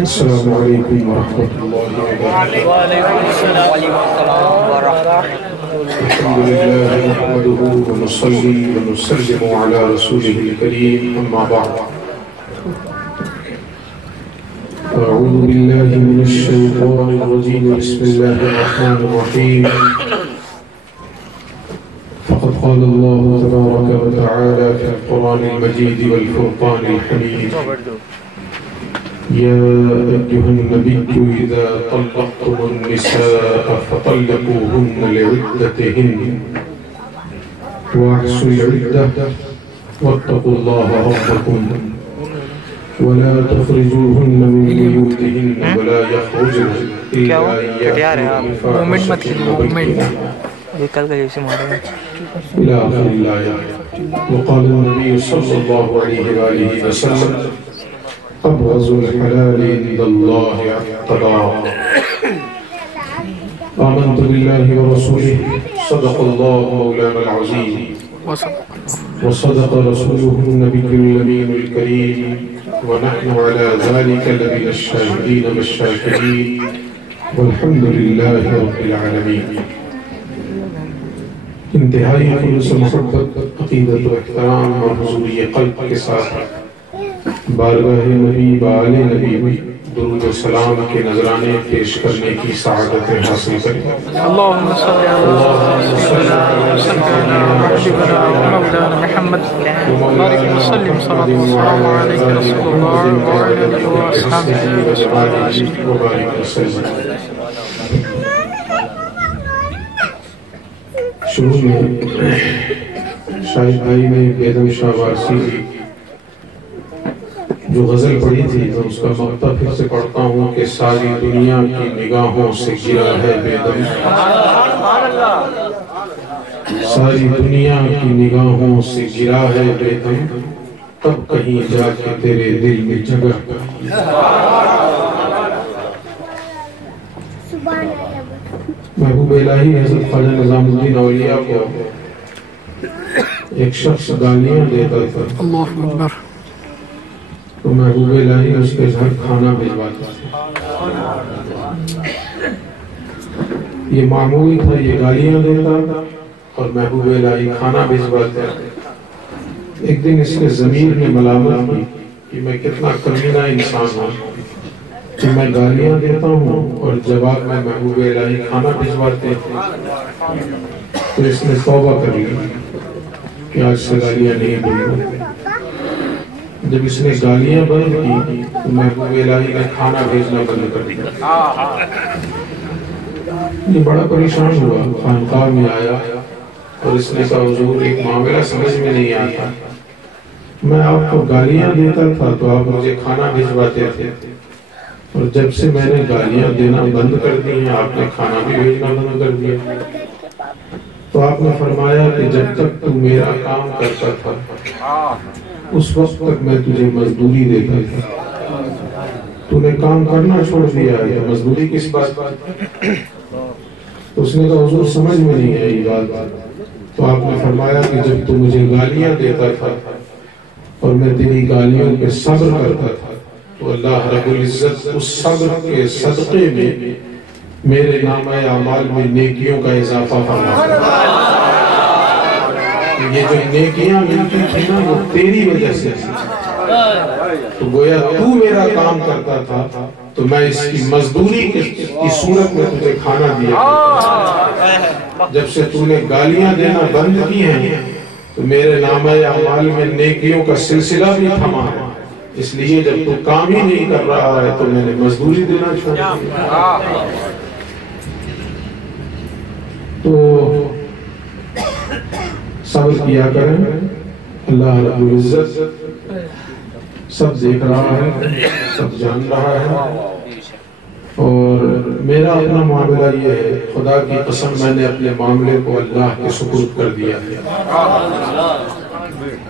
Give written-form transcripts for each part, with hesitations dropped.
السلام علیکم ورحمۃ اللہ وبرکاتہ۔ وعلیکم السلام ورحمۃ الحمد للہ نحمدہ ونصلی ونسلم علی رسولہ الکریم، اما بعد۔ اعوذ باللہ من الشیطان الرجیم، بسم اللہ الرحمن الرحیم۔ فقد قال اللہ تبارک وتعالی فی القرآن المجید والفرقان الحمید: يا أيها النبي إذا طلقتم النساء فطلقوهن لعدتهن وأحصوا العدة واتقوا الله ربكم ولا تخرجوهن من بيوتهن ولا يخرجن إلا أن يأتين بفاحشة مبينة إلى آخر الآية. وقال النبي صلى الله عليه وآله وسلم: أبغض الحلال عند الله الطلاق. آمنت بالله ورسوله، صدق الله مولانا العظيم وصدق رسوله النبي الأمين الكريم، ونحن على ذلك لمن الشاهدين والشاكرين، والحمد لله رب العالمين. انتہائی خلوص محبت، عقیدت و احترام اور حضوری قلب کے ساتھ بارگاہ نبی بآل نبی درود و سلام کے نذرانے پیش کرنے کی سعادت حاصل کریں۔ اللہم صلی علی حبیبنا مولانا محمد بارک وسلم صلی اللہ علیہ رسول اللہ وعلی آلہ وصحبہ وسلم۔ شروع میں شاہد بھائی نے بیدم شاہ وارسی جو غزل پڑھی تھی، تو اس کا مقطع پھر سے پڑھتا ہوں کہ ساری دنیا کی نگاہوں سے گرا ہے بے دم، ساری دنیا کی نگاہوں سے گرا ہے بے دم، تب کہیں جا کے تیرے دل میں جگہ پائی۔ محبوب الہی حضرت خواجہ نظام الدین اولیاء کو ایک شخص گالیاں دیتا تھا، اللہ اکبر، تو محبوب الہی اس کے گھر کھانا بھیجواتا تھا۔ یہ معمول تھا، یہ گالیاں دیتا اور محبوب الہی کھانا بھیجواتا۔ ایک دن اس کے ضمیر نے ملامت کی کہ میں کتنا کمینہ انسان ہوں کہ میں گالیاں دیتا ہوں اور جواب میں محبوب الہی کھانا بھیجواتے ہیں۔ تو اس نے توبہ کر لی کہ آج سے گالیاں نہیں دوں۔ جب اس نے گالیاں بند کی تو محبوب الہی نے کھانا بھیجنا بند کر دیا۔ یہ بڑا پریشان ہوا، خانقاہ میں آیا اور اس نے کہا حضور ایک معاملہ سمجھ میں نہیں آتا، میں آپ کو گالیاں دیتا تھا تو آپ مجھے کھانا بھیجواتے تھے، اور جب سے میں نے گالیاں دینا بند کر دی ہیں آپ نے کھانا بھی بھیجنا بند کر دیا۔ تو آپ نے فرمایا کہ جب تک تو میرا کام کرتا تھا اس وقت تک میں تجھے مزدوری دیتا تھا، تو نے کام کرنا چھوڑ دیا ہے تو مزدوری کس بات؟ تو اس نے کہا حضور سمجھ میں نہیں آئی بات۔ تو آپ نے فرمایا کہ جب تو مجھے گالیاں دیتا تھا اور میں تیری گالیوں پہ صبر کرتا تھا تو اللہ رب العزت اس صبر کے صدقے میں میرے نامہ اعمال میں نیکیوں کا اضافہ فرمایا۔ یہ جو نیکیاں ملتی تھی نا وہ تیری وجہ سے، تو گویا تو میرا کام کرتا تھا تو میں اس کی مزدوری کی صورت میں تجھے کھانا دیا۔ جب سے تو نے گالیاں دینا بند کی ہیں تو میرے نامہ اعمال میں نیکیوں کا سلسلہ بھی تھما ہے، اس لیے جب تو کام ہی نہیں کر رہا ہے تو میں نے مزدوری دینا چھوڑ دیا۔ تو صبر کیا کریں، اللہ رب العزت سب دیکھ رہا ہے، سب جان رہا ہے۔ اور میرا اپنا معاملہ یہ ہے، خدا کی قسم میں نے اپنے معاملے کو اللہ کے سپرد کر دیا ہے۔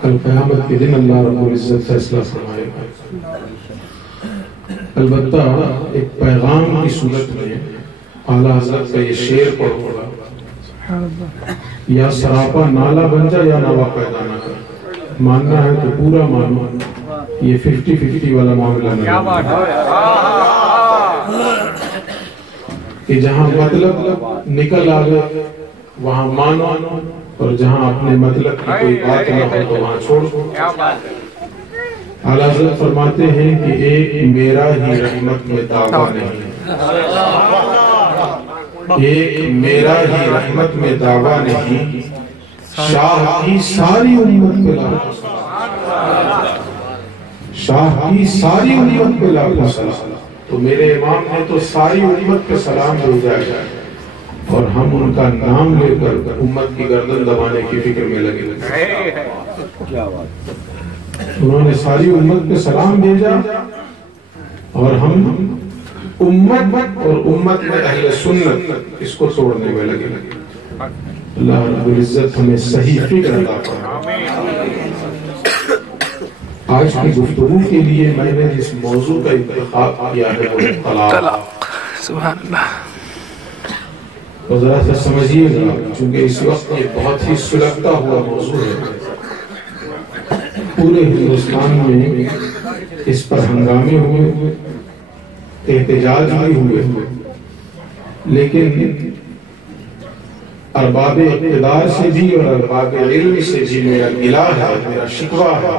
کل قیامت کے دن اللہ رب العزت فیصلہ فرمائے گا۔ البتہ ایک پیغام کی صورت میں اعلیٰ حضرت کا یہ شعر پڑھو گا: یا سراپا نالا بن جا یا نوا پیدا نہ کر۔ ماننا ہے تو پورا مانو، یہ 50-50 والا معاملہ نہیں۔ کہ جہاں مطلب نکل آئے وہاں مانو، اور جہاں اپنے مطلب کی کوئی بات نہ ہو تو وہاں چھوڑ دو۔ اعلیٰ حضرت فرماتے ہیں کہ ایک میرا ہی رحمت میں دعویٰ نہیں، ایک میرا ہی رحمت میں دعویٰ نہیں، شاہ کی ساری امت پہ لاکھوں سلام، شاہ کی ساری امت پہ لاکھوں سلام۔ تو میرے امام نے تو ساری امت پہ سلام بھیجا ہے، اور ہم ان کا نام لے کر امت کی گردن دبانے کی فکر میں لگے ہوئے۔ انہوں نے ساری امت پہ سلام بھیجا، اور ہم امت اور امت میں اہل سنت اس کو توڑنے میں لگے۔ اللہ رب العزت ہمیں صحیح فکر عطا فرمائے۔ آج کی گفتگو کے لیے میں نے جس موضوع کا انتخاب کیا ہے وہ طلاق۔ سبحان اللہ۔ تو ذرا سا سمجھیے گا، چونکہ اس وقت یہ بہت ہی سلگتا ہوا موضوع ہے، پورے ہندوستان میں اس پر ہنگامے ہوئے، احتجاج بھی ہوئے، لیکن ارباب اقتدار سے بھی اور ارباب علم سے بھی میرا گلہ ہے، میرا شکوہ ہے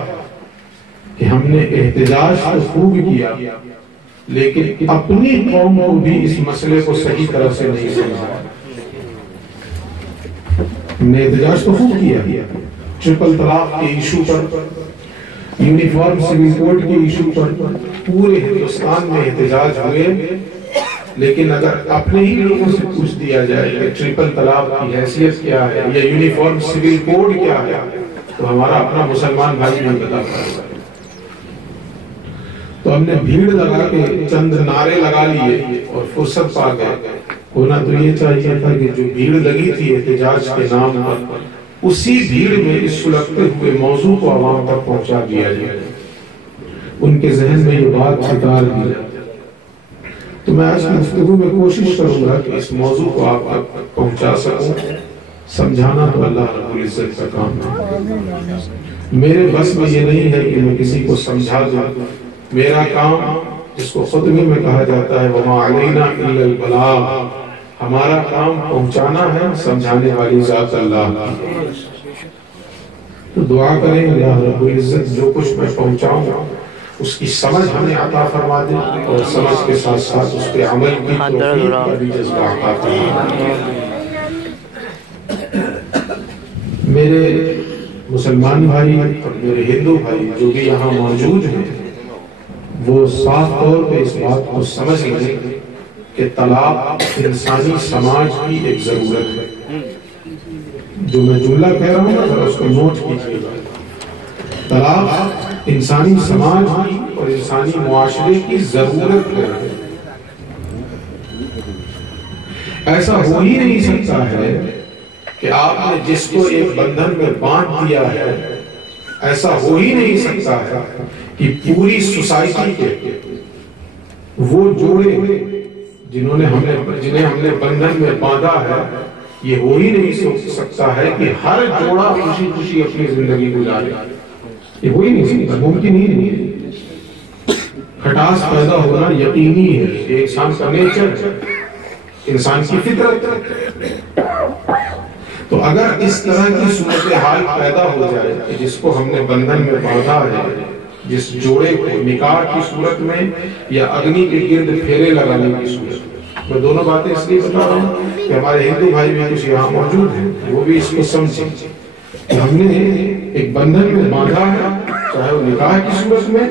کہ ہم نے احتجاج تو خوب کیا، لیکن اپنی قوم کو بھی اس مسئلے کو صحیح طرح سے نہیں سمجھا۔ ہم نے احتجاج تو خوب کیا، ٹرپل طلاق کے ایشو پر، یونیفارم سول کوڈ کے ایشو پر پورے ہندوستان میں احتجاج ہوئے، لیکن اگر اپنے ہی لوگوں سے پوچھ دیا جائے کہ ٹرپل طلاق کی حیثیت کیا ہے یا یونیفارم سول کوڈ کیا ہے، تو ہمارا اپنا مسلمان بھائی نہیں بتا پائے۔ تو ہم نے بھیڑ لگا کے چند نعرے لگا لیے اور فرصت پا گئے۔ ہونا تو یہ چاہیے تھا کہ جو بھیڑ لگی تھی احتجاج کے نام پر، اسی بھیڑ میں اس سلگتے ہوئے موضوع کو عوام تک پہنچا دیا جائے، ان کے ذہن میں یہ بات اتار دی جائے۔ تو میں آج کی گفتگو میں کوشش کروں گا کہ اس موضوع کو آپ تک پہنچا سکوں۔ سمجھانا تو اللہ رب العزت کا کام ہے، میرے بس میں یہ نہیں ہے کہ میں کسی کو سمجھا دوں۔ میرا کام، جس کو خطبے میں کہا جاتا ہے وَمَا عَلَيْنَا إِلَّا الْبَلَاغُ، ہمارا کام پہنچانا ہے، سمجھانے والی ذات اللہ کی۔ تو دعا کریں اللہ رب العزت جو کچھ میں پہنچاؤں اس کی سمجھ ہمیں عطا فرما دے، اور سمجھ کے ساتھ ساتھ اس پہ عمل کی توفیق کا بھی جذبہ عطا فرما دے۔ میرے مسلمان بھائی اور میرے ہندو بھائی جو بھی یہاں موجود ہیں، وہ صاف طور پہ اس بات کو سمجھ لیں کہ طلاق انسانی سماج کی ایک ضرورت ہے۔ جو میں جملہ کہہ رہا ہوں ذرا اس کو نوٹ کیجیے گا۔ طلاق انسانی سماج کی اور انسانی معاشرے کی ضرورت ہے۔ ایسا ہو ہی نہیں سکتا ہے کہ آپ نے جس کو ایک بندھن میں باندھ دیا ہے، ایسا ہو ہی نہیں سکتا ہے کہ پوری سوسائٹی کے وہ جوڑے جنہیں ہم نے بندھن میں باندھا ہے، یہ ہو ہی نہیں سکتا ہے کہ ہر جوڑا خوشی خوشی اپنی زندگی گزارے۔ یہ ہو ہی نہیں سکتا، ممکن ہی نہیں ہے۔ کھٹاس پیدا ہونا یقینی ہے، یہ انسان کا نیچر ہے، انسان کی فطرت ہے۔ تو اگر اس طرح کی صورتحال پیدا ہو جائے کہ جس کو ہم نے بندھن میں باندھا ہے، جس جوڑے کو نکاح کی صورت میں یا اگنی کے گرد پھیرے لگانے کی صورت میں، میں دونوں باتیں اس لیے بتا رہا ہوں کہ ہمارے ہندو بھائی بھی کچھ یہاں موجود ہیں، وہ بھی اس کو سمجھیں کہ ہم نے ایک بندھن میں باندھا ہے، چاہے وہ نکاح کی صورت میں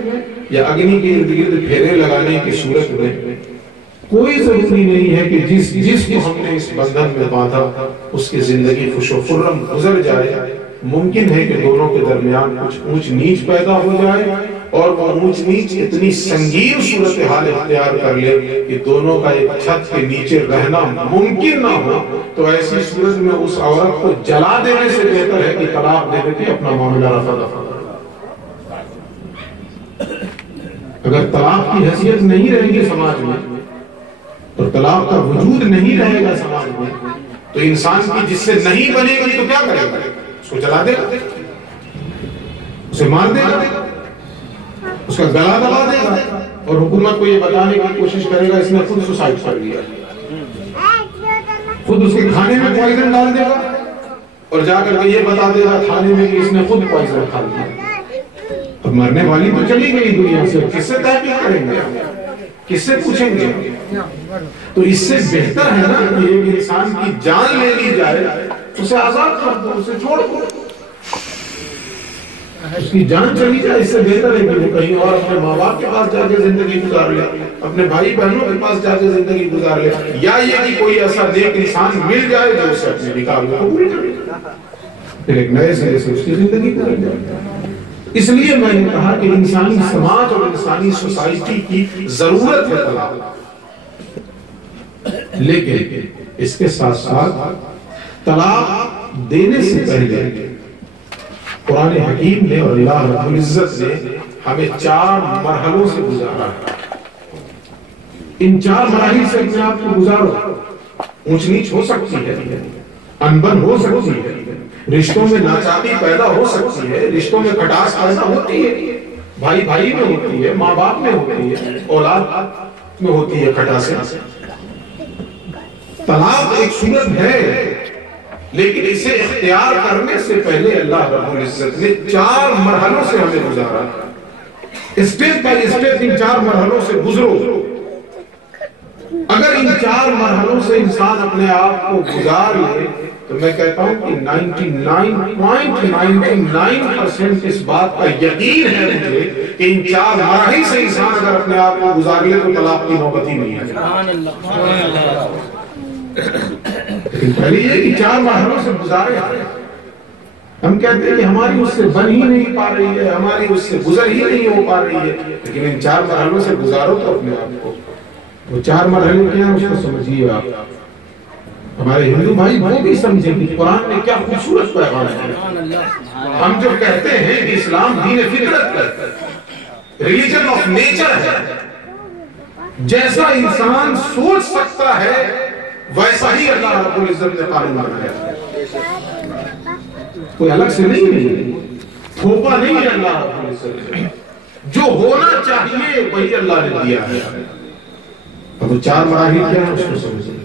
یا اگنی کے ارد گرد پھیرے لگانے کی صورت میں، کوئی ضروری نہیں ہے کہ جس کو ہم نے اس بندھن میں باندھا اس کی زندگی خوش و خرم گزر جائے۔ ممکن ہے کہ دونوں کے درمیان کچھ اونچ نیچ پیدا ہو جائے، اور وہ اونچ نیچ اتنی سنگین صورتحال اختیار کر لے کہ دونوں کا ایک چھت کے نیچے رہنا ممکن نہ ہو، تو ایسی صورت میں اس عورت کو جلا دینے سے بہتر ہے کہ طلاق دے کے اپنا معاملہ رفع دفع۔ اگر طلاق کی حیثیت نہیں رہے گی سماج میں، اور طلاق کا وجود نہیں رہے گا سماج میں، تو انسان کی جس سے نہیں بنے گی تو کیا کرے گا؟ اس کو جلا دے گا، اسے مار دے گا، اس کا گلا دبا دے گا، اور حکومت کو یہ بتانے کی کوشش کرے گا اس نے خود سوسائڈ کر لیا۔ خود اس کے کھانے میں پوائزن ڈال دے گا اور جا کر کے یہ بتا دے گا کھانے میں کہ اس نے خود پوائزن کھا لیا. اب مرنے والی تو چلی گئی دنیا سے, کس سے تحقیق کریں گے, کس سے پوچھیں گے؟ تو اس سے بہتر ہے نا کہ ایک انسان کی جان لے لی جائے, اسے آزاد کر دو, اسے چھوڑ دو, اس کی جان چلی جائے. اس سے بہتر ہے کہ وہ کہیں اور اپنے ماں باپ کے پاس جا کے زندگی گزار لے, اپنے بھائی بہنوں کے پاس جا کے زندگی گزار لے, یا یہ کہ کوئی ایسا نیک انسان مل جائے جو اسے اپنے نکاح کو قبول کرے, پھر ایک نئے سرے سے اس کی زندگی گزار جائے. اس لیے میں نے کہا کہ انسانی سماج اور انسانی سوسائٹی کی ضرورت ہے طلاق, لیکن اس کے ساتھ ساتھ طلاق دینے سے پہلے قرآن حکیم نے اور اللہ رب العزت نے ہمیں 4 مرحلوں سے گزارا ہے. ان 4 مراحل سے اپنے آپ کو گزارو. اونچ نیچ ہو سکتی ہے, انبن ہو سکتی ہے, رشتوں میں ناچاکی پیدا ہو سکتی ہے, رشتوں میں کھٹاس پیدا ہوتی ہے, بھائی بھائی میں ہوتی ہے, ماں باپ میں ہوتی ہے, اولاد میں ہوتی ہے کھٹاسیں. طلاق ایک صورت ہے, لیکن اسے اختیار کرنے سے پہلے اللہ رب العزت نے 4 مرحلوں سے ہمیں گزارا. اسٹیپ بائی اسٹیپ ان 4 مرحلوں سے گزرو. اگر ان 4 مرحلوں سے انسان اپنے آپ کو گزار لے تو میں کہتا ہوں کہ 99.99% اس بات کا یقین ہے مجھے کہ ان 4 مراحل سے انسان اگر اپنے آپ کو گزار لے تو طلاق کی نوبت ہی نہیں ہے. لیکن پہلے یہ کہ 4 مرحلوں سے گزارے. ہم کہتے ہیں کہ ہماری اس سے بن ہی نہیں پا رہی ہے, ہماری اس سے گزر ہی نہیں ہو پا رہی ہے, لیکن ان 4 مرحلوں سے گزارو تو اپنے آپ کو. وہ 4 مرحلے کیا ہیں اس کو سمجھیے آپ. ہمارے ہندو بھائی وہ بھی سمجھیں کہ قرآن میں کیا خوبصورت پیغام ہے. ہم جو کہتے ہیں کہ اسلام دین فطرت ہے, ریلیجن آف نیچر ہے, جیسا انسان سوچ سکتا ہے ویسا ہی اللہ رب العزت نے قانون بنایا. کوئی الگ سے نہیں, تھوپا نہیں ہے اللہ رب العزت نے. جو ہونا چاہیے وہی اللہ نے دیا ہے. اب 4 مراحل کیا ہے اس کو سمجھیں.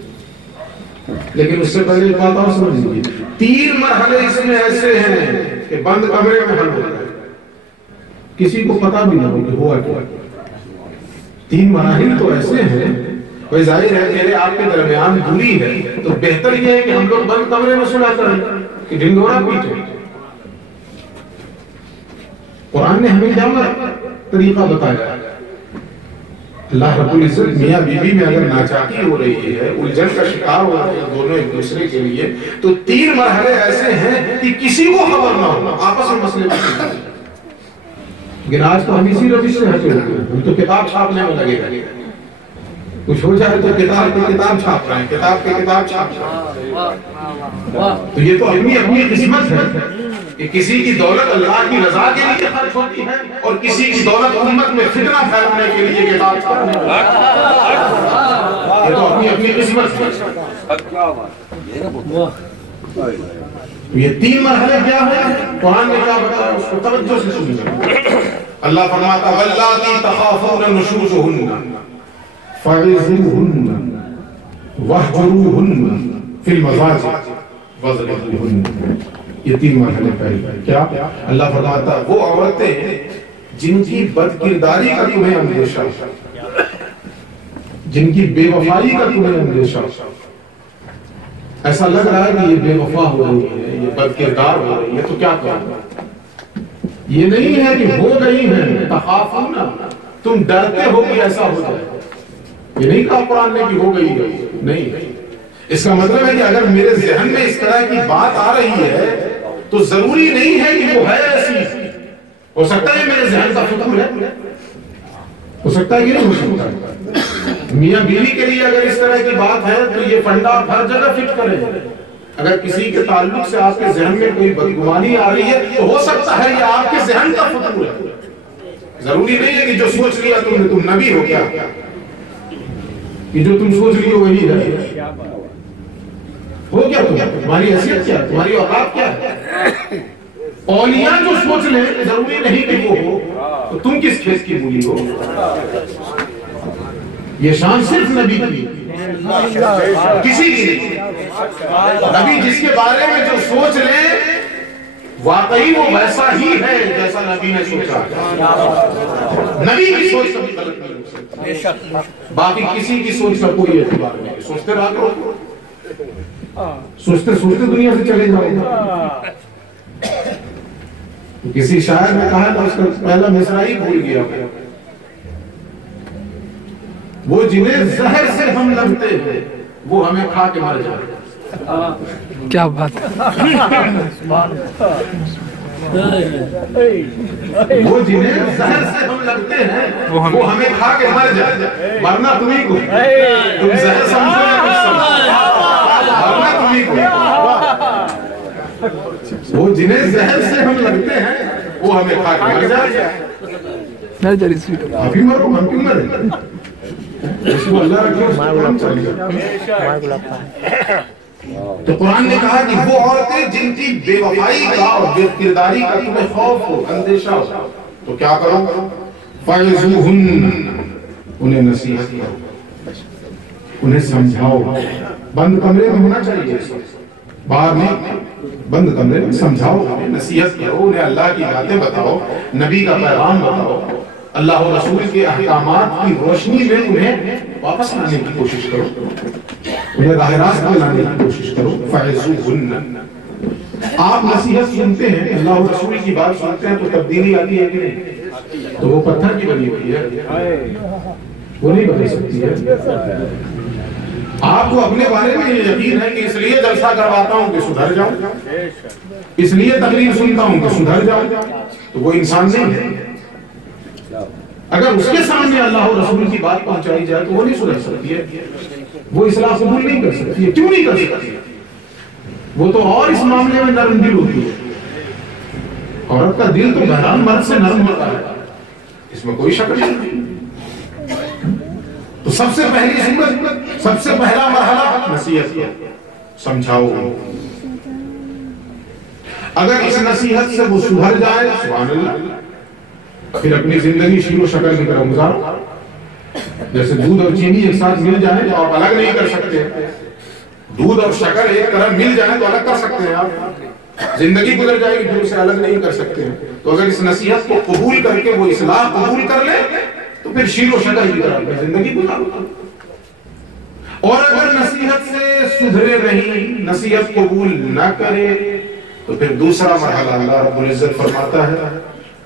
لیکن اس سے پہلے ایک بات اور سمجھ لیجیے, 3 مرحلے اس میں ایسے ہیں کہ بند کمرے میں حل ہو جائے, کسی کو پتا بھی نہ ہو کہ ہوا کیا. 3 مراحل تو ایسے ہیں, بھائی ظاہر ہے کہ آپ کے درمیان دوری ہے تو بہتر یہ ہے کہ ہم لوگ بند کمرے میں سنا کریں کہ ڈھنڈورا پیٹیں. قرآن نے ہمیں کیا طریقہ بتایا. اللہ رب العزت میاں بیوی میں اگر ناچاکی ہو رہی ہے, الجھن کا شکار ہو رہے ہیں دونوں ایک دوسرے کے لیے, تو 3 مرحلے ایسے ہیں کہ کسی کو خبر نہ ہو, آپس میں مسئلے میں. لیکن آج تو ہم اسی روش سے ہٹے ہوتے ہیں, ہم تو کتاب چھاپنے میں لگے گا. کچھ ہو جائے تو کتاب پہ کتاب چھاپ رہے ہیں, کتاب پہ کتاب چھاپ رہے ہیں. تو یہ تو اپنی قسمت ہے کہ کسی کی دولت اللہ کی رضا کے لیے خرچ ہوتی ہے اور کسی کی دولت امت میں فتنہ پھیلانے کے لیے کتاب چھاپنے میں. یہ تو اپنی قسمت ہے. یہ 3 مرحلے کیا ہیں, قرآن نے کیا بتایا اس کو توجہ سے سنیے. اللہ فرماتا واللاتی تخافون نشوزهن فعظوهن واهجروهن فی المضاجع واضربوهن. یہ 3 مرحلے پہلے کیا اللہ فرماتا وہ عورتیں جن کی بد کرداری کا تمہیں اندیشہ, جن کی بے وفائی کا تمہیں اندیشہ, ایسا لگ رہا ہے کہ یہ بے وفا ہو رہی ہے, یہ بد کردار ہو رہی ہے, تو کیا کرو. یہ نہیں ہے کہ ہو گئی ہے, تخافون تم ڈرتے ہو کہ ایسا ہو جائے. یہ نہیں کہا قرآن نے کہ ہو گئی ہے, نہیں. اس کا مطلب ہے کہ اگر میرے ذہن میں اس طرح کی بات آ رہی ہے تو ضروری نہیں ہے کہ وہ ہے ایسی. ہو سکتا ہے میرے ذہن کا فطور ہے, ہو سکتا ہے کہ نہیں ہو سکتا. میاں بیوی کے لیے اگر اس طرح کی بات ہے تو یہ فنڈا ہر جگہ فٹ کرے. اگر کسی کے تعلق سے آپ کے ذہن میں کوئی بدگمانی آ رہی ہے تو ہو سکتا ہے یہ آپ کے ذہن کا فطور ہے. ضروری نہیں ہے کہ جو سوچ لیا تم نبی ہو کیا, کہ جو تم سوچ رہی ہو وہی ہے. ہو کیا تمہاری حیثیت کیا, تمہاری اوقات کیا ہے. اولیاء جو سوچ لیں ضروری نہیں کہ وہ ہو, تو تم کس کھیت کی مولی ہو. یہ شان صرف نبی کی, کسی کی نہیں. نبی جس کے بارے میں جو سوچ لیں واقعی وہ ویسا ہی ہے جیسا نبی نے سوچا. نبی کی سوچ کبھی غلط نہیں ہو سکتی. باقی کسی کی سوچ کا کوئی اعتبار نہیں. سوچتے رہا کرو, سوچتے سوچتے دنیا سے چلے جاؤ. کسی شاعر نے کہا تھا, اس کا پہلا مصرع ہی بھول گیا, وہ جنہیں زہر سے ہم لگتے ہیں وہ ہمیں کھا کے مر جاتے. کیا بات ہے. وہ جنہیں زہر سے ہم لگتے ہیں وہ ہمیں کھا کے مر جائے. مرنا تمہیں کو, تم زہر سمجھو یا کچھ سمجھو, مرنا تمہیں کو. وہ جنہیں زہر سے ہم لگتے ہیں وہ ہمیں کھا کے مر جائے. ابھی مرو, ہم کیوں مرے. اس کو اللہ رکھے, اس کو کام چل گیا. تو قرآن نے کہا کہ وہ عورتیں جن کی بے وفائی کا اور بے کرداری کا تمہیں خوف ہو, اندیشہ ہو, تو کیا کرو, فَعِظُوهُنَّ, انہیں نصیحت کرو, انہیں سمجھاؤ. بند کمرے میں ہونا چاہیے, باہر نہیں, بند کمرے میں سمجھاؤ, نصیحت کرو, انہیں اللہ کی باتیں بتاؤ, نبی کا پیغام بتاؤ, اللہ و رسول کے احکامات کی روشنی میں انہیں واپس لانے کی کوشش کرو, انہیں راہ راست میں لانے کی کوشش کرو. فَعِظُوهُنَّ. آپ نصیحت سنتے ہیں, اللہ و رسول کی بات سنتے ہیں تو تبدیلی آتی ہے کہ نہیں؟ تو وہ پتھر کی بنی ہوئی ہے, وہ نہیں بدل سکتی ہے. آپ کو اپنے بارے میں یہ یقین ہے کہ اس لیے جلسہ کرواتا ہوں کہ سدھر جاؤں, اس لیے تقریر سنتا ہوں کہ سدھر جاؤں, تو وہ انسان نہیں ہے. اگر اس کے سامنے اللہ و رسول کی بات پہنچائی جائے تو وہ نہیں سدھر سکتی ہے, وہ اصلاح قبول نہیں کر سکتی ہے. کیوں نہیں کر سکتی ہے؟ وہ تو اور اس معاملے میں نرم دل ہوتی ہے. عورت کا دل تو بہرحال مرد سے نرم ہوتا ہے, اس میں کوئی شک نہیں. تو سب سے پہلی صورت, سب سے پہلا مرحلہ نصیحت, سمجھاؤ. اگر اس نصیحت سے وہ سدھر جائے, سبحان اللہ, پھر اپنی زندگی شیر و شکر کی طرح گزارو. جیسے دودھ اور چینی ایک ساتھ مل جائیں تو آپ الگ نہیں کر سکتے. دودھ اور شکر ایک طرح مل جائیں تو الگ کر سکتے ہیں آپ, زندگی گزر جائے گی پھر اسے الگ نہیں کر سکتے ہیں. تو اگر اس نصیحت کو قبول کر کے وہ اصلاح قبول کر لے تو پھر شیر و شکر کی طرح زندگی گزارو. اور اگر نصیحت سے سدھرے نہیں, نصیحت قبول نہ کرے, تو پھر دوسرا مرحلہ اللہ رب العزت فرماتا ہے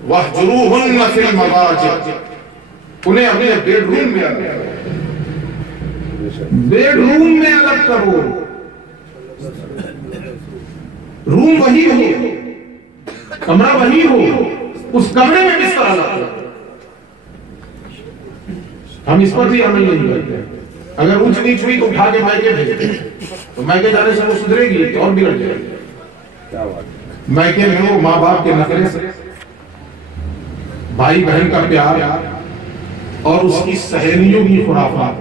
وَاهْجُرُوهُنَّ فِي الْمَضَاجِعِ, انہیں اپنے بیڈ روم میں الگ کرو. بیڈ روم میں الگ کرو. روم وہی ہو, کمرہ وہی ہو, اس کمرے میں بستر الگ کرو. ہم اس پر بھی عمل نہیں کرتے. اگر اونچ نیچ ہوئی تو اٹھا کے مائکے بھیجتے ہیں, تو مائکے جانے سے وہ سدھرے گی اور بگڑ جائے گی. مائکے میں وہ ماں باپ کے نخرے سے, بھائی بہن کا پیار اور اس کی سہیلیوں کی خرافات,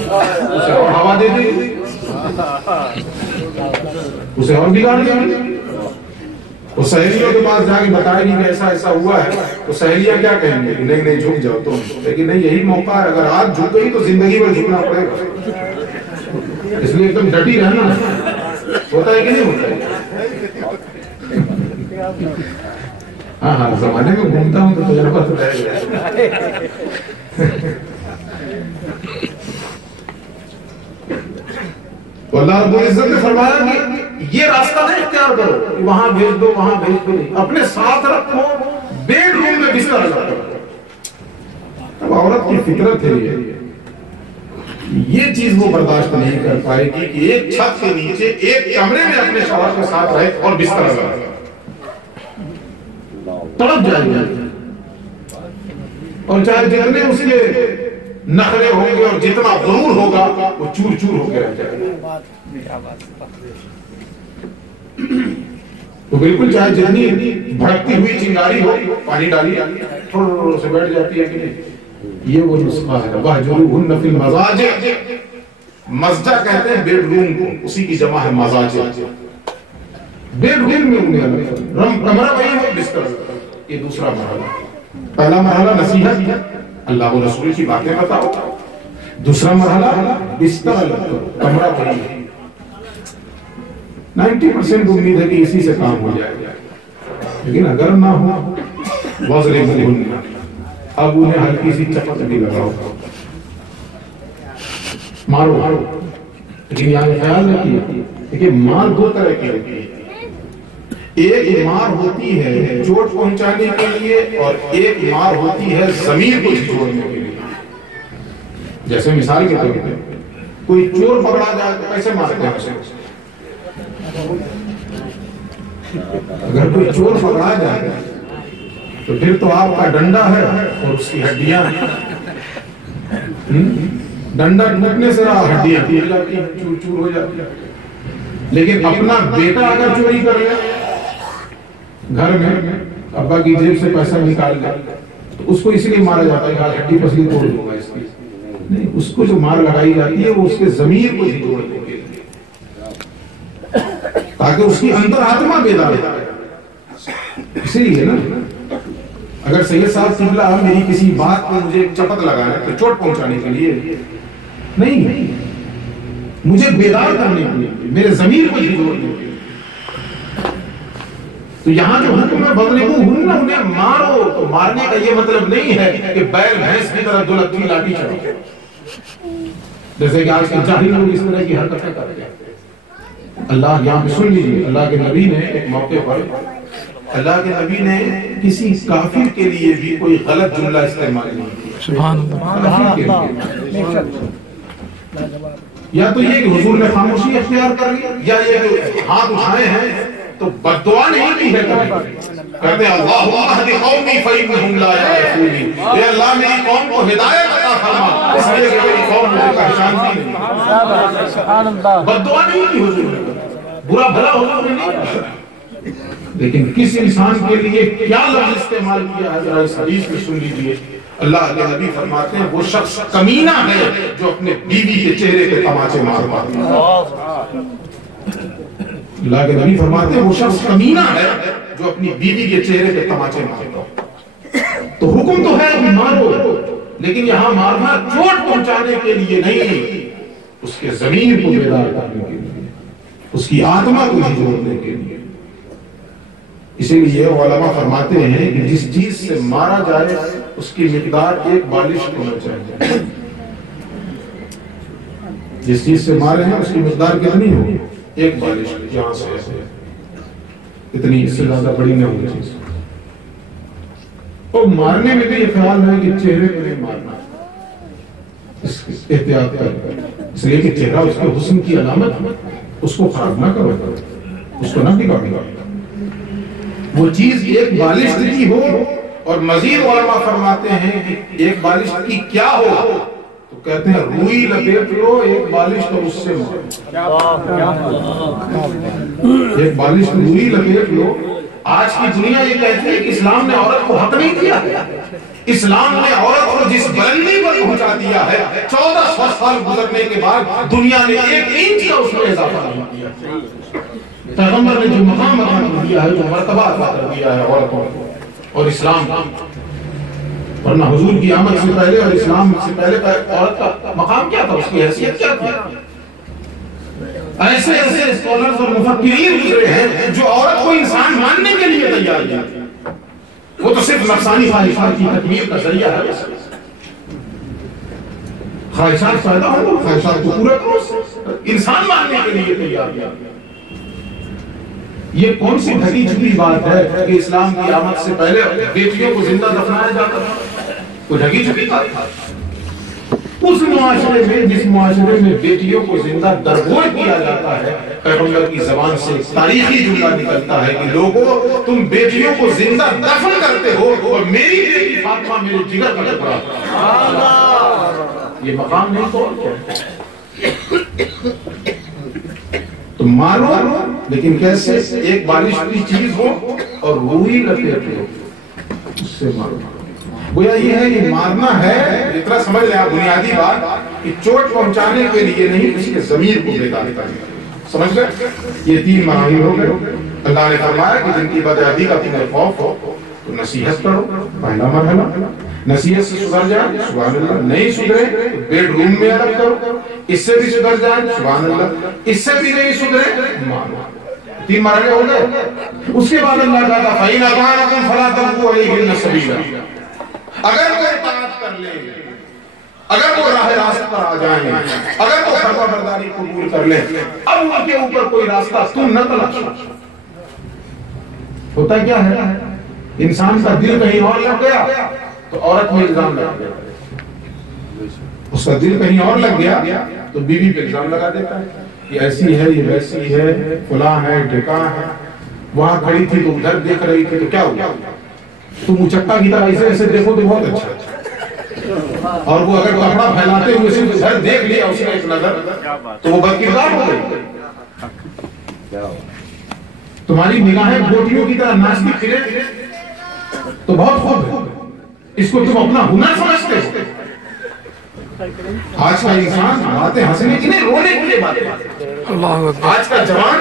اسے اور ہوا دے دے گی, اسے اور بگاڑ دے گی. وہ سہیلیوں کے پاس جا کے بتائے گی کہ ایسا ایسا ہوا ہے, تو سہیلیاں کیا کہیں گے, نہیں نہیں جھک جاؤ تم. لیکن نہیں, یہی موقع ہے, اگر آج جھک گئی تو زندگی میں جھکنا پڑے گا. اس لیے تم ڈٹی رہنا. ہوتا ہے کہ نہیں ہوتا ہے؟ ہاں ہاں, زمانے میں گھومتا ہوں تو تجربہ تو ہے. اللہ رب العزت نے فرمایا کہ یہ راستہ نہیں اختیار کرو, وہاں بھیج دو وہاں بھیج دو, اپنے ساتھ رکھو, بیڈ روم میں بستر الگ کرو. اب عورت کی فطرت ہے یہ چیز وہ برداشت نہیں کر پائے گی کہ ایک چھت کے نیچے ایک کمرے میں اپنے شوہر کے ساتھ رہے اور بستر الگ, تڑپ جائے گی. اور چاہے جتنے اس کے نخرے ہوں گے اور جتنا غرور ہوگا وہ چور چور ہو کے رہ جائے گا. تو بالکل چاہے جتنی بھڑکتی ہوئی چنگاری ہو, پانی ڈالی تھوڑا سے بیٹھ جاتی ہے کہ نہیں. یہ وہ نسخہ ہے. وَاهْجُرُوهُنَّ فِي الْمَضَاجِعِ, مضجع کہتے ہیں بیڈ روم کو, اسی کی جمع ہے مضاجع. بیڈ روم میں انہیں کمرہ وہی ہو, بستر. یہ دوسرا مرحلہ. پہلا مرحلہ نصیحت, اللہ و رسول کی باتیں بتاؤ. دوسرا مرحلہ بستر الگ کرو، کمرہ بڑی ہے، 90% امید ہے کہ اسی سے کام ہو جائے گا، لیکن اگر نہ ہو وَاضْرِبُوهُنَّ، اب انہیں ہلکی سی چپت بھی لگاؤ، مارو۔ لیکن یہاں خیال رکھیے کہ مار دو طرح کی ہوتی ہے، ایک مار ہوتی ہے چوٹ پہنچانے کے لیے اور ایک مار ہوتی ہے ضمیر کو جھنجھوڑنے کے لیے۔ جیسے مثال کے طور پہ کوئی چور پکڑا جائے تو کیسے مارتے ہیں اسے؟ اگر کوئی چور پکڑا جائے تو پھر تو آپ کا ڈنڈا ہے اور اس کی ہڈیاں ہیں، ڈنڈا ٹوٹنے سے رہا ہڈیاں ٹوٹ جاتی ہیں، چور چور ہو جاتی ہیں۔ لیکن اپنا بیٹا اگر چوری کر لیا گھر میں، ابا کی جیب سے پیسہ نکال لیا تو اس کو اس لیے مارا جاتا ہے کہ ہڈی پسلی توڑ دوں گا اس کی، نہیں، اس کو جو مار لگائی جاتی ہے وہ اس کے ضمیر کو جھنجھوڑنے کے لیے، تاکہ اس کی اندر آتما بیدار ہو۔ اسی لیے نا اگر سید صاحب قبلہ میری کسی بات پر مجھے چپت لگانا تو چوٹ پہنچانے کے لیے نہیں، مجھے بیدار کرنے کے لیے، میرے ضمیر کو جھنجھوڑنے کے لیے۔ تو یہاں جو حکم ہے وَاضْرِبُوهُنَّ، انہیں مارو، تو مارنے کا یہ مطلب نہیں ہے کہ بیل بھینس کی طرح دولتی لاٹھی چڑھو، جیسے کہ آج کے جاہل لوگ اس طرح کی حرکتیں کرتے ہیں۔ اللہ یہاں پہ سن لیجیے، اللہ کے نبی نے ایک موقع پر، اللہ کے نبی نے کسی کافر کے لیے بھی کوئی غلط جملہ استعمال نہیں کیا، سبحان اللہ، یا تو یہ کہ حضور نے خاموشی اختیار کر لی، یا یہ کہ ہاتھ اٹھائے ہیں تو بددعا نہیں کی ہے، کہتے ہیں اللہم اہد قومی فإنہم لا یعرفون، اے اللہ میری قوم کو ہدایت عطا فرما، اس لیے کہ میری قوم مجھے پہچانتی نہیں۔ بددعا نہیں کی حضور نے، برا بھلا حضور نے نہیں کہا، لیکن کس انسان کے لیے کیا لفظ استعمال کیا ہے ذرا اس حدیث میں سن لیجئے۔ اللہ کے نبی فرماتے ہیں وہ شخص کمینہ ہے جو اپنے بیوی کے چہرے پہ تماچے مارتا ہے۔ اللہ کے نبی فرماتے ہیں وہ شخص کمینہ ہے جو اپنی بیوی کے چہرے پہ تماچے مارتا ہے۔ تو حکم تو ہے کہ مارو، لیکن یہاں مارنا چوٹ پہنچانے کے لیے نہیں، اس کے ضمیر کو بیدار کرنے کے لیے، اس کی آتما کو جھنجھوڑنے کے لیے۔ اسی لیے علماء فرماتے ہیں کہ جس چیز سے مارا جائے اس کی مقدار ایک بالش ہونا چاہیے، جس چیز سے مارے ہیں اس کی مقدار کتنی ہو؟ ایک بالش، یہاں سے ایسے اتنی، اس سے زیادہ بڑی نہ ہونی چیز۔ اور مارنے میں بھی یہ خیال ہے کہ چہرے پہ نہیں مارنا، احتیاط کر، اس لیے کہ چہرہ اس کے حسن کی علامت، اس کو خراب نہ کرو، اس کو نہ بگاڑو۔ وہ چیز ایک بالش کی ہو، اور مزید علماء فرماتے ہیں کہ ایک بالش کی کیا ہو، تو کہتے ہیں روئی لپیٹ لو ایک بالش تو اس سے مارو، ایک بالش روئی لپیٹ لو۔ آج کی دنیا یہ کہتی ہے کہ اسلام نے عورت کو حق نہیں دیا، اسلام نے عورت کو جس بلندی پر پہنچا دیا ہے، 1400 سال گزرنے کے بعد دنیا نے 1 انچ کا اس میں اضافہ نہیں کیا۔ پیغمبر نے جو مقام عطا کر دیا ہے، جو مرتبہ عطا کر دیا ہے عورتوں کو اور اسلام کو، ورنہ حضور کی آمد سے پہلے اور اسلام سے پہلے عورت کا مقام کیا تھا، اس کی حیثیت کیا تھی؟ ایسے ایسے اسکالرز اور مفکرین گزرے ہیں جو عورت کو انسان ماننے کے لیے تیار ہیں، وہ تو صرف نفسانی خواہشات کی تکمیل کا ذریعہ ہے۔ خواہشات پیدا ہو، خواہشات کو پورا کرو، انسان ماننے کے لیے تیار ہیں۔ یہ کون سی ڈھکی چھپی بات ہے کہ اسلام کی آمد سے پہلے بیٹیوں کو زندہ دفنایا جاتا تھا؟ کوئی ڈھکی چھپی بات ہے؟ اس معاشرے میں، جس معاشرے میں بیٹیوں کو زندہ درگور کیا جاتا ہے، پیغمبر کی زبان سے تاریخی جملہ نکلتا ہے کہ لوگوں تم بیٹیوں کو زندہ دفن کرتے ہو اور میری بیٹی فاطمہ میرے جگر کا ٹکڑا۔ یہ مقام نہیں تو تو مارو، لیکن کیسے؟ ایک بالش کی چیز ہو اور روئی لپیٹ لو، اس سے مارو۔ گویا یہ ہے کہ مارنا ہے، اتنا سمجھ لیں آپ بنیادی بات، کہ چوٹ پہنچانے کے لیے نہیں، اس کے ضمیر کو بیدار کرنا۔ سمجھ گئے؟ یہ 3 مراحل ہو گئے۔ اللہ نے فرمایا کہ جن کی بدعہدی کا تمہیں خوف ہو تو نصیحت کرو، پہلا مرحلہ۔ نصیحت سے سدھر جائیں سبحان اللہ، نہیں سدھرے تو بیڈ روم میں الگ کرو، اس سے بھی سدھر جائیں سبحان اللہ، اس سے بھی نہیں سدھرے مانو۔ 3 مرحلے ہو گئے۔ اس کے بعد اللہ کہتا فَإِنْ أَطَاعْنَكُمْ فَلَا تَبْغُوا عَلَيْهِنَّ سَبِيلًا، اگر وہ اطاعت کر لیں، اگر وہ راہ راست پر آ جائیں، اگر وہ فرما برداری قبول کر لیں، اب ان کے اوپر کوئی راستہ تم نہ تلاشو۔ ہوتا کیا ہے، انسان کا دل کہیں اور لگ گیا تو عورت میں الزام لگ گیا، اس کا دل کہیں اور لگ گیا تو بیوی پہ الزام لگا دیتا ہے، یہ ایسی ہے، یہ ویسی ہے، فلاں ہے، ڈھکاں ہے، وہاں کھڑی تھی تو ادھر دیکھ رہی تھی تو کیا ہوا، تم اچکا کی طرح ایسے ایسے دیکھو تو بہت اچھا ہے، اور وہ اگر کپڑا پھیلاتے ہوئے صرف ادھر دیکھ لیا اس نے ایک نظر تو وہ بدکردار ہو گئی۔ تمہاری نگاہیں گوٹیوں کی طرح ناچتی پھرے تو بہت خوب ہے، اس کو تم اپنا ہنر سمجھتے ہو۔ آج کا انسان باتیں ہنسنے کی نہیں، رونے کے لیے باتیں کرتا ہے۔ آج کا جوان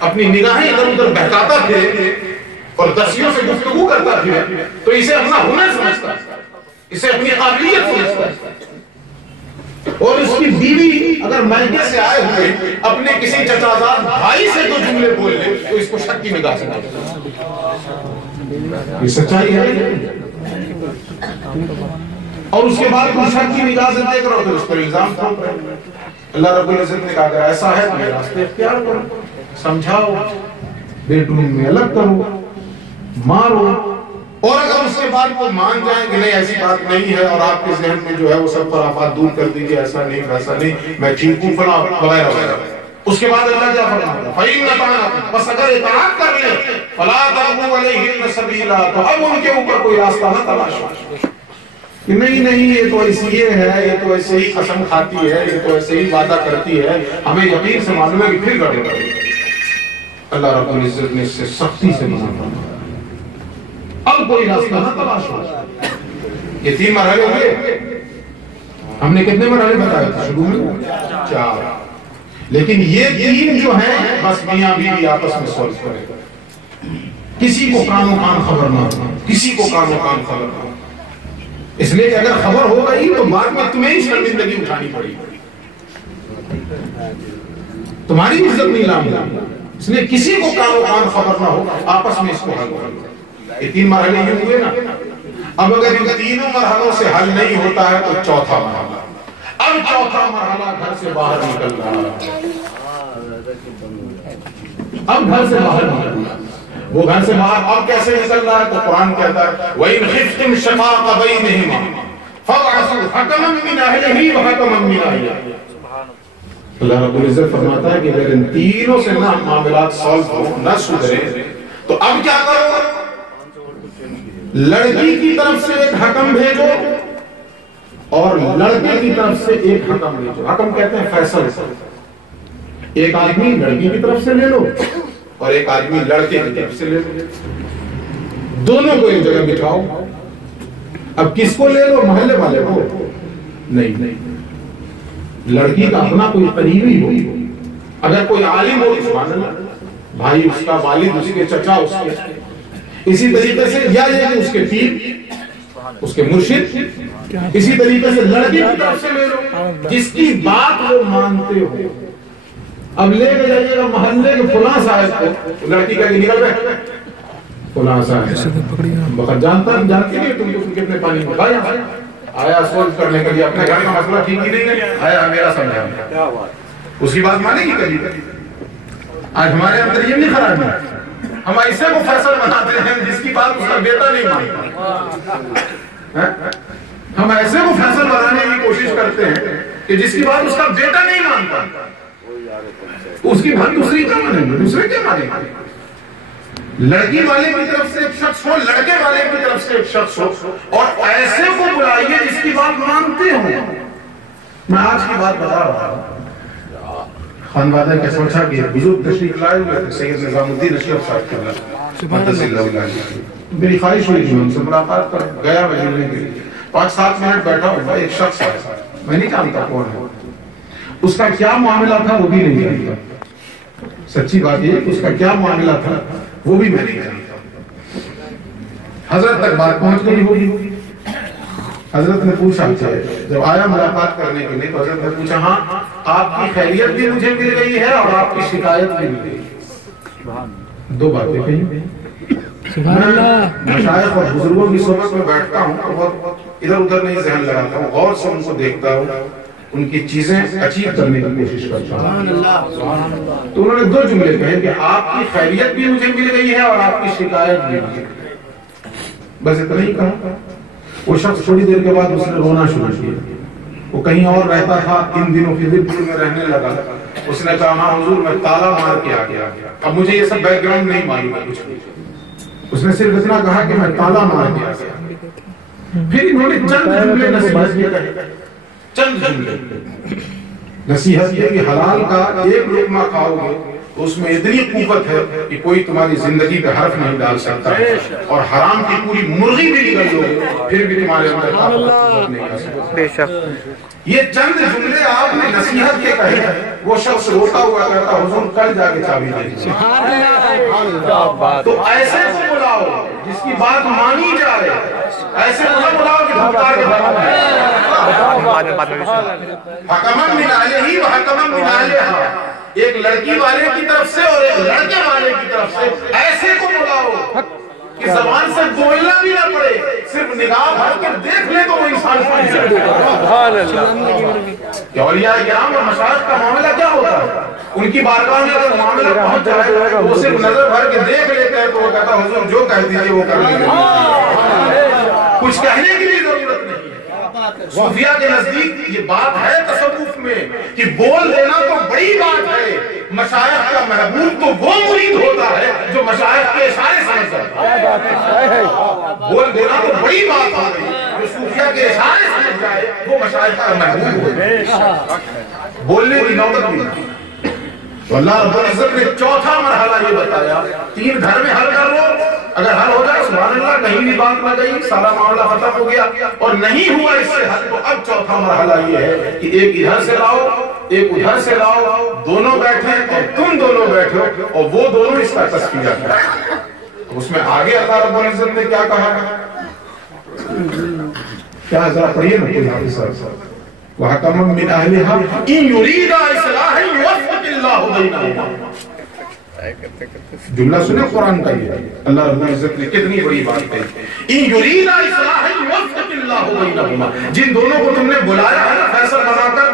اپنی نگاہیں ادھر ادھر بہکاتا پھرے اور دسیوں سے گفتگو کرتا پھرے تو اسے اپنا ہنر سمجھتا ہے، اسے اپنی قابلیت سمجھتا ہے۔ اور اس کی بیوی اگر میکے سے آئے ہوئے اپنے کسی چچازاد بھائی سے تو جملے بول لے تو اس کو شک کی نگاہ سے دیکھتا ہے۔ یہ سچائی ہے، اور اس کے بعد کوئی شک کی نگاہ سے دیکھ رہا ہو تو اس پر الزام ٹھوک رہے ہیں۔ اللہ رب العزت نے کہا اگر ایسا ہے تو یہ راستے اختیار کرو، سمجھاؤ، بیڈ روم میں الگ کرو، مارو، اور اگر اس کے بعد وہ مان جائیں کہ نہیں ایسی بات نہیں ہے اور آپ کے ذہن میں جو ہے وہ سب خرافات دور کر دیجئے، ایسا نہیں ویسا نہیں، میں ٹھیک ہوں فلاں وغیرہ وغیرہ، اس کے بعد اللہ کیا فرماتا ہے فَإِنْ أَطَاعْنَكُمْ، بس اگر اطاعت کر لیں فَلَا تَبْغُوا عَلَيْهِنَّ سَبِيلًا، تو اب ان کے اوپر کوئی راستہ نہ تلاشو کہ نہیں یہ تو ایسی ہے، یہ تو ایسے ہی قسم کھاتی ہے، یہ تو ایسے ہی وعدہ کرتی ہے، ہمیں یقین سے معلوم ہے کہ پھر گڑبڑ ہے۔ اللہ رب العزت نے اس سے سختی سے منع فرمایا، اب کوئی راستہ نہ تلاشو۔ یہ 3 مرحلے ہوئے، ہم نے کتنے مرحلے بتائے تھے شروع میں؟ 4، لیکن یہ 3 جو ہیں بس میاں بیوی آپس میں سولو کرے، کسی کو کان و کان خبر نہ ہو، کسی کو کان و کان خبر نہ ہو، اس لیے کہ اگر خبر ہو گئی تو بعد میں تمہیں ہی شرمندگی اٹھانی پڑی، تمہاری عزت نیلام ہے، اس لیے کسی کو کان و کان خبر نہ ہو، آپس میں اس کو حل کرو۔ یہ 3 مرحلے یہ ہوئے نا، اب اگر ان 3 مرحلوں سے حل نہیں ہوتا ہے تو 4تھا مرحلہ، اب 4تھا مرحلہ گھر سے باہر نکل رہا ہے، اب گھر سے باہر نکل رہا ہے، وہ گھر سے باہر اب کیسے نکل رہا ہے تو قرآن کہتا ہے وَإِنْ خِفْتُمْ شِقَاقَ بَيْنِهِمَا فَابْعَثُوا حَكَمًا مِنْ أَهْلِهِ وَحَكَمًا مِنْ أَهْلِهَا۔ اللہ رب العزت فرماتا ہے کہ اگر ان تینوں سے نہ معاملات سالو ہو، نہ سدھرے تو اب کیا کرو، لڑکی کی طرف سے ایک حکم بھیجو اور لڑکے کی طرف سے ایک حکم بھیجو۔ حکم کہتے ہیں فیصل، ایک آدمی لڑکی کی طرف سے لے لو اور ایک آدمی لڑکے کی طرف سے لے لو، دونوں کو ایک جگہ بٹھاؤ۔ اب کس کو لے لو، محلے والے کو نہیں، لڑکی کا اپنا کوئی قریبی ہو، اگر کوئی عالم ہو سبحان اللہ، بھائی اس کا، والد اس کے، چچا اس کے، اسی طریقے سے یا یہ کہ اس کے پیر، اس کے مرشد، اسی طریقے سے لڑکی کی طرف سے لے لو جس کی بات وہ مانتے ہو۔ اب لے کے جائیے گا محلے کے فلاں صاحب کو، لڑکی کا کہ نکل گئے فلاں صاحب بخت جانتی نہیں تم کو کتنے پانی میں آیا سولو کرنے کے لیے، اپنے گھر کا مسئلہ ٹھیک ہی نہیں ہے، آیا میرا سمجھا، اس کی بات مانے گی کبھی؟ آج ہمارے اندر یہ نہیں خراب ہے، ہم ایسے کو فیصل بناتے ہیں جس کی بات اس کا بیٹا نہیں مانتا، ہم ایسے کو فیصل بنانے کی کوشش کرتے ہیں کہ جس کی بات اس کا بیٹا نہیں مانتا، اس کی بات دوسری کیا مانیں گے، دوسرے کیا مانیں گے؟ لڑکی والے کی طرف سے ایک شخص ہو، لڑکے والے کی طرف سے ایک شخص ہو، اور ایسے کو بلائیے جس کی بات مانتے ہوں۔ میں آج کی بات بتا رہا ہوں، خانوادہ کے سوچا کہ بزرگ تشریف لائے ہوئے تھے، سید نظام الدین اشرف صاحب کے، میری خواہش ہوئی ان سے ملاقات کر گیا، میں ملنے کے لیے 5-7 منٹ بیٹھا ہوا، ایک شخص آیا، میں نہیں جانتا کون ہے، اس کا کیا معاملہ تھا وہ بھی نہیں جانتا، سچی بات یہ کہ اس کا کیا معاملہ تھا وہ بھی میں نہیں جانتا، حضرت تک بات پہنچ گئی ہوگی، حضرت نے پوچھا کہ جب آیا ملاقات کرنے کے لیے تو حضرت نے پوچھا ہاں آپ کی خیریت بھی مجھے مل گئی ہے اور آپ کی شکایت بھی مل گئی. دو باتیں کہیں. میں مشائخ اور بزرگوں کی صحبت میں بیٹھتا ہوں تو بہت ادھر ادھر نہیں ذہن لگاتا ہوں, غور سے ان کو دیکھتا ہوں, ان کی چیزیں اچیو کرنے کی کوشش کرتا ہوں. تو انہوں نے دو جملے کہے کہ آپ کی خیریت بھی مجھے مل گئی ہے اور آپ کی شکایت بھی مل گئی. بس اتنا ہی کہا. وہ شخص تھوڑی دیر کے بعد اس نے رونا شروع کیا. وہ کہیں اور رہتا تھا, ان دنوں فضل میں رہنے لگا. اس نے کہا ہاں حضور میں تالا مار کے آ گیا. اب مجھے یہ سب بیک گراؤنڈ نہیں معلوم ہے کچھ. اس نے صرف اتنا کہا کہ میں تالا مار کے آ گیا. پھر انہوں نے چند جملے نصیحت کیے. چند جملے نصیحت یہ کہ حلال کا ایک لقمہ کھاؤ گے اس میں اتنی قوت ہے کہ کوئی تمہاری زندگی پہ حرف نہیں ڈال سکتا, اور حرام کی پوری مرغی بھی نکل لو پھر بھی تمہارے اندر طاقت نہیں آ سکتا. یہ چند جملے آپ نے نصیحت کے کہے ہیں. وہ شخص روتا ہوا کہتا حضور کل جا کے چابی دے دیجیے. تو ایسے کو بلاؤ جس کی بات مانی جائے. ایسے کو بلاؤ کہ دھکار کے حکمن من اہلہ و حکمن من اہلہا, ایک لڑکی والے کی طرف سے اور ایک لڑکے والے کی طرف سے. ایسے کو بلاؤ کہ زبان سے بولنا بھی نہ پڑے, صرف نگاہ بھر کے دیکھ لے تو وہ انسان پہنچ جائے. کہ اولیاء کرام اور مشائخ کا معاملہ کیا ہوتا ہے؟ ان کی بارگاہ میں اگر معاملہ پہنچ جائے وہ صرف نظر بھر کے دیکھ لیتے ہیں تو وہ کہتا حضور جو کہہ دیجئے وہ کر لیں گے, کچھ کہنے کی بھی ضرورت نہیں. صوفیہ کے نزدیک یہ بات ہے تصوف میں کہ بول دینا تو بڑی بات ہے. مشائخ کا محبوب تو وہ مرید ہوتا ہے جو مشائخ کے اشارے سمجھ جاتا ہے. بول دینا تو بڑی بات ہو گئی, جو صوفیہ کے اشارے سمجھ جائے وہ مشائخ کا محبوب ہوتا ہے. بولنے کی نوبت بھی. تو اللہ رب العزت نے چوتھا مرحلہ یہ بتایا, 3 گھر میں حل کر لو, اگر حل ہو جائے سبحان اللہ کہیں بھی بات نہ گئی, سارا معاملہ ختم ہو گیا. اور نہیں ہوا اس سے حل تو اب چوتھا مرحلہ یہ ہے کہ ایک ادھر سے لاؤ ایک ادھر سے لاؤ, دونوں بیٹھے اور تم دونوں بیٹھو اور وہ دونوں اس کا تذکیہ کریں. اس میں آگے اللہ رب العزت نے کیا کہا, کیا ذرا پڑھیے نا کوئی حافظ صاحب. وَحَكَمًا مِّنْ أَهْلِهَا إِن يُرِيدَ إِصْلَاحًا يُوَفِّقِ اللَّهُ بَيْنَهُمَا. جملہ سنے قرآن کا یہ, اللہ رب العزت نے کتنی بڑی بات کہی. إِن يُرِيدَ إِصْلَاحًا يُوَفِّقِ اللَّهُ بَيْنَهُمَا. جن دونوں کو تم نے بلایا ہے نا فیصل بنا کر,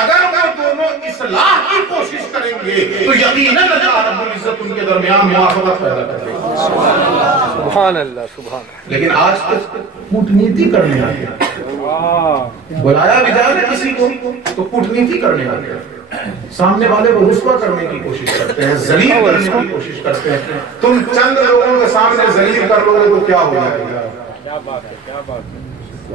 اگر وہ دونوں اصلاح کی کوشش کریں گے تو یقیناً اللہ رب العزت ان کے درمیان موافقت پیدا کرے گا. سبحان اللہ سبحان اللہ. لیکن آج تک کودنیتی کرنے آتے ہیں. بلایا بھی جائے کسی کو تو کودنیتی کرنے آتے ہیں, سامنے والے کو رسوا کرنے کی کوشش کرتے ہیں, ذلیل کرنے کی کوشش کرتے ہیں. تم چند لوگوں کے سامنے ذلیل کر لو گے تو کیا ہو جائے گا؟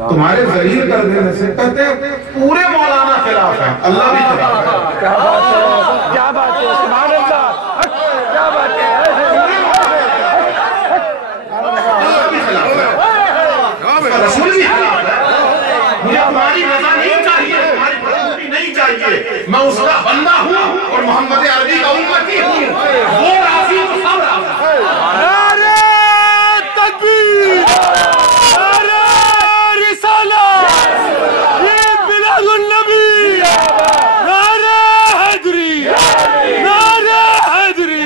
تمہارے ذلیل کر دینے سے کہتے ہیں پورے مولانا خلاف ہیں, اللہ بھی خلاف ہے. کیا بات ہے, سبحان اللہ, کیا بات ہے, اللہ بھی خلاف ہے, رسول بھی خلاف ہے. مجھے تمہاری رضا نہیں چاہیے, تمہاری پرستی نہیں چاہیے. میں اس کا بندہ ہوں اور محمد عربی کا امتی ہوں. وہ راضی تو سب راضی. نعرہ تکبیر, نعرہ رسالت, عید میلاد النبی, نعرہ حیدری, نعرہ حیدری.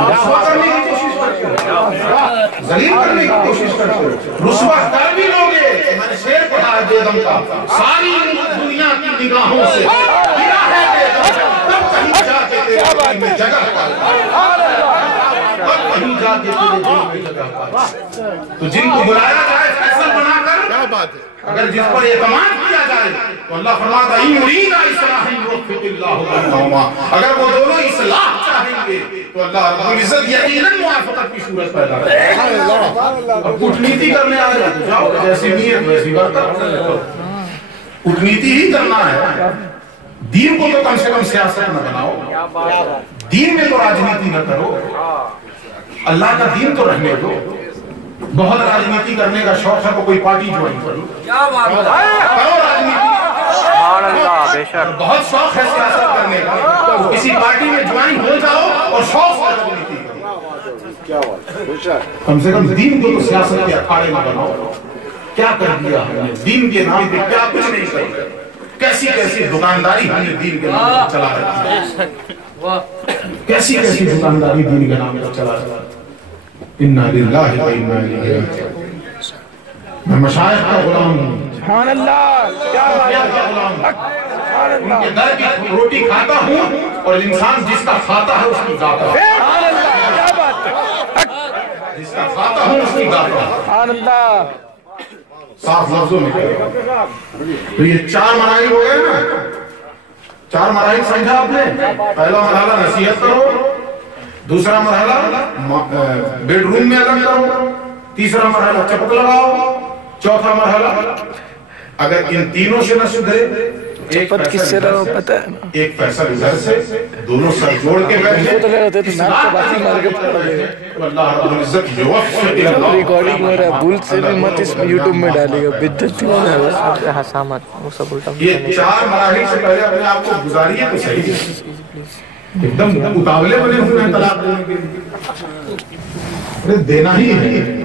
رسوا کرنے کی کوشش کرتے ہو, ذلیل کرنے کی کوشش کرتے ہو, رسوا کر بھی لوگے. میں نے شعر پڑھا ہے بیدم کا, ساری دنیا کی نگاہوں سے گرا ہے بیدم, تب کہیں جا کے تیرے دل میں جگہ پائی, تب کہیں جا کے تیرے دل میں جگہ پائی. تو جن کو بلایا جائے فیصل بنا کر, کیا بات ہے, اگر جس پر اعتماد کیا جائے تو اللہ فرماتا ہے إِن يُرِيدَ إِصْلَاحًا يُوَفِّقِ اللَّهُ بَيْنَهُمَا. اگر وہ دونوں اصلاح چاہیں گے تو اللہ رب العزت یقیناً موافقت کی صورت پیدا کرے گا. اور کودنیتی کرنے آ جائے تو جاؤ, جیسی نیت ویسی برکت. کودنیتی ہی کرنا ہے, دین کو تو کم سے کم سیاست نہ بناؤ, دین میں تو راجنیتی نہ کرو, اللہ کا دین تو رہنے دو. بہت راجنیتی کرنے کا شوق ہے تو کوئی پارٹی جوائن کرو, کرو راجنیتی. بہت شوق ہے سیاست کرنے کا تو کسی پارٹی میں جوائن ہو جاؤ اور شوق سے راجنیتی کرو. کم سے کم دین کو تو سیاست کے اکھاڑے میں بناؤ. کیا کر دیا ہم نے دین کے نام پہ، کیا کچھ نہیں کر، کیسی کیسی دکانداری ہم نے دین کے نام پہ چلا رکھی ہے، کیسی کیسی دکانداری دین کے نام پہ چلا رکھی ہے۔ انا للہ و انا الیہ راجعون۔ میں مشائخ کا غلام ہوں، سبحان اللہ، کیا غلام ہوں، ان کے در کی روٹی کھاتا ہوں، اور انسان جس کا کھاتا ہے اس کی گاتا ہے، سبحان اللہ، کیا بات ہے، جس کا کھاتا ہوں اس کی گاتا ہے۔ سبحان اللہ۔ صاف لفظوں میں کہہ رہا ہوں۔ تو یہ 4 مراحل ہو گئے نا، 4 مراحل سمجھا آپ نے؟ پہلا مرحلہ نصیحت کرو، دوسرا مرحلہ بیڈ روم میں الگ کرو، تیسرا مرحلہ چپک لگاؤ، چوتھا مرحلہ اگر ان تینوں سے نہ سدھرے ایک پیسہ ادھر سے، دونوں سر جوڑ کے بیٹھے، اللہ رب العزت ریکارڈنگ ہو رہا ہے، بھول سے بھی مت اس یوٹیوب میں ڈالے گا، بدعت ہی ہونا ہے۔ یہ 4 مراحل سے پہلے اپنے آپ کو گزاریے تو صحیح، ایک دم اتاولے بنے ہوئے ہیں طلاق دینے کے لیے، دینا ہی ہے۔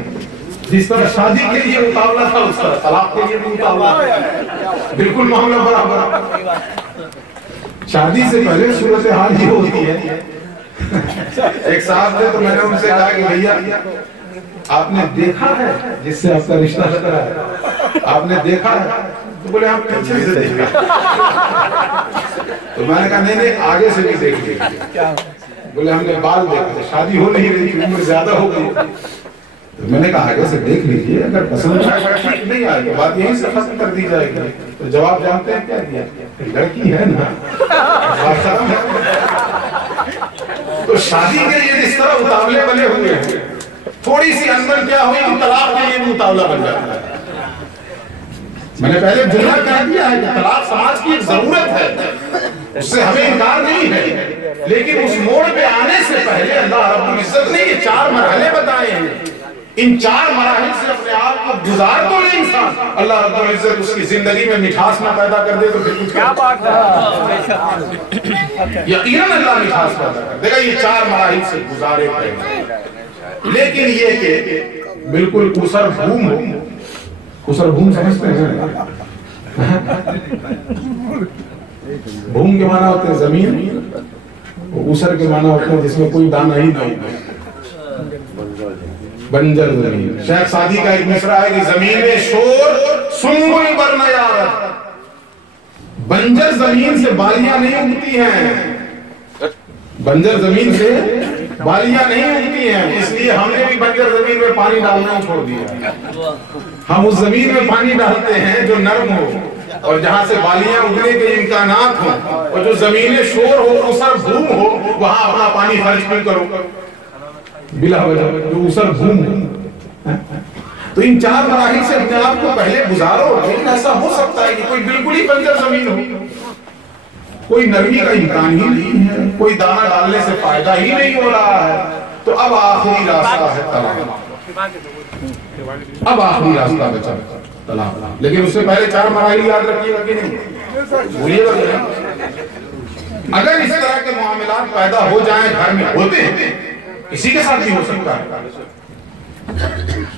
جس طرح شادی کے لیے اتاولا تھا اس طرح طلاق کے لیے بھی اتاولا ہے، بالکل معاملہ برابر۔ شادی سے پہلے صورتحال ہی ہوتی ہے۔ ایک صاحب تھے تو میں نے ان سے کہا کہ بھیا آپ نے دیکھا ہے جس سے آپ کا رشتہ لگ رہا ہے، آپ نے دیکھا ہے؟ تو بولے آپ پیچھے سے دیکھا۔ تو میں نے کہا نہیں آگے سے بھی دیکھ لیا۔ بولے ہم نے بال دیکھا، شادی ہو نہیں رہی تھی، عمر زیادہ ہو گئی۔ تو میں نے کہا آگے سے دیکھ لیجئے، اگر پسند ٹھیک نہیں آئے گی بات یہیں سے ختم کر دی جائے گی۔ تو جواب جانتے ہیں کیا دیا؟ لڑکی ہے نا، بات ختم ہے۔ تو شادی کے لیے جس طرح اتاولے بنے ہوئے ہیں، تھوڑی سی اندر کیا ہوئی کہ طلاق کے لیے بھی اتاولا بن جاتا ہے۔ میں نے پہلے جملہ کہہ دیا ہے کہ طلاق سماج کی ایک ضرورت ہے، اس سے ہمیں انکار نہیں ہے، لیکن اس موڑ پہ آنے سے پہلے اللہ رب العزت نے یہ 4 مرحلے بتائے ہیں۔ ان 4 مراحل سے اپنے آپ کو گزار تو لے انسان، اللہ رب العزت اس کی زندگی میں مٹھاس نہ پیدا کر دے تو پھر کیا بات ہے؟ یقیناً اللہ مٹھاس پیدا کر دے گا، یہ 4 مراحل سے گزارے پہلے۔ لیکن یہ کہ بالکل اسر بھوم ہو، اسر بھوم سمجھتے ہیں؟ بھوم کے معنی ہوتے ہیں زمین، اسر کے معنی ہوتے ہیں جس میں کوئی دانہ ہی نہ ہو، بنجر زمین۔ شیخ سعدی کا ایک مصرع ہے کہ زمین شور سنبل بر نیارت، بنجر زمین سے بالیاں نہیں اگتی ہیں، بنجر زمین سے بالیاں نہیں اگتی ہیں، اس لیے ہم نے بھی بنجر زمین میں پانی ڈالنا ہی چھوڑ دیا۔ ہم اس زمین میں پانی ڈالتے ہیں جو نرم ہو اور جہاں سے بالیاں اگنے کے امکانات ہوں، اور جو زمین شور ہو، اسر بھوم ہو، وہاں اپنا پانی خرچ کیوں کرو بلا وجہ، جو اسر بھوم ہے۔ تو ان 4 مراحل سے اپنے آپ کو پہلے گزارو، لیکن ایسا ہو سکتا ہے کہ کوئی بالکل ہی بنجر زمین ہو، کوئی نرمی کا امکان ہی نہیں ہے، کوئی دانہ ڈالنے سے فائدہ ہی نہیں ہو رہا ہے، تو اب آخری راستہ ہے طلاق، اب آخری راستہ بچا طلاق۔ لیکن اس سے پہلے 4 مراحل یاد رکھیے گا کہ نہیں، بھولیے گا نہیں۔ اگر اس طرح کے معاملات پیدا ہو جائیں، گھر میں ہوتے ہیں، کسی کے ساتھ بھی ہو سکتا ہے،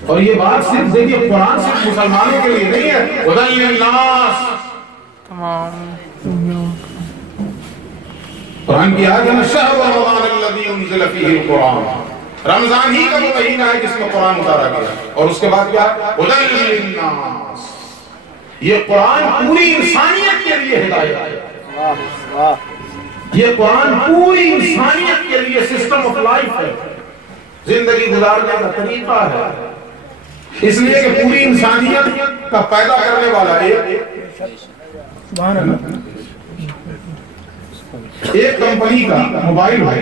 اور یہ بات صرف دیکھیے قرآن صرف مسلمانوں کے لیے نہیں ہے، ہدی للناس، قرآن کی آیت ہے شہر رمضان الذی انزل فیہ القرآن، رمضان ہی کا وہ مہینہ ہے جس میں قرآن اتارا گیا، اور اس کے بعد کیا ہدی للناس، یہ قرآن پوری انسانیت کے لیے ہدایت ہے، یہ قرآن پوری انسانیت کے لیے سسٹم آف لائف ہے، زندگی گزارنے کا طریقہ ہے، اس لیے کہ پوری انسانیت کا پیدا کرنے والا ایک کمپنی کا موبائل ہے،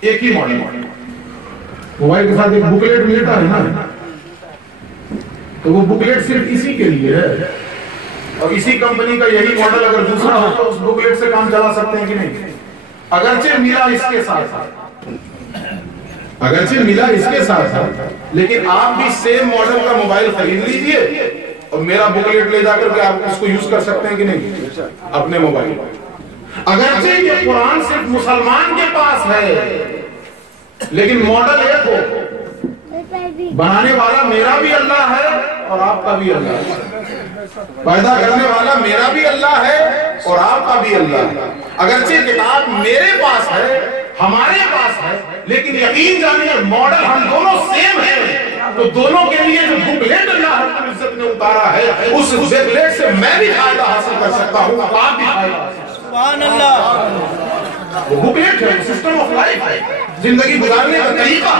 ایک ہی ماڈل، موبائل کے ساتھ ایک بکلیٹ ملتا ہے نا، تو وہ بکلیٹ صرف اسی کے لیے ہے، اور اسی کمپنی کا یہی ماڈل اگر دوسرا ہو تو اس بکلیٹ سے کام چلا سکتے ہیں کہ نہیں؟ اگرچہ ملا اس کے ساتھ، اگرچہ ملا اس کے ساتھ، لیکن آپ بھی سیم ماڈل کا موبائل خرید لیجئے اور میرا بکلیٹ لے جا کر کے آپ اس کو یوز کر سکتے ہیں کہ نہیں اپنے موبائل۔ اگرچہ یہ قرآن صرف مسلمان کے پاس ہے، لیکن ماڈل ایک ہو، بنانے والا میرا بھی اللہ ہے اور آپ کا بھی اللہ ہے. پیدا کرنے والا میرا بھی اللہ ہے اور آپ کا بھی اللہ ہے. اگرچہ کتاب میرے پاس ہے, ہمارے پاس ہے, لیکن یقین جانیے ماڈل ہم دونوں سیم ہیں. تو دونوں کے لیے جو بکلیٹ اللہ رب العزت نے اتارا ہے, اس بکلیٹ سے میں بھی فائدہ حاصل کر سکتا ہوں, آپ بھی فائدہ حاصل. سبحان اللہ. وہ بکلیٹ ہے, سسٹم آف لائف ہے, زندگی گزارنے کا طریقہ.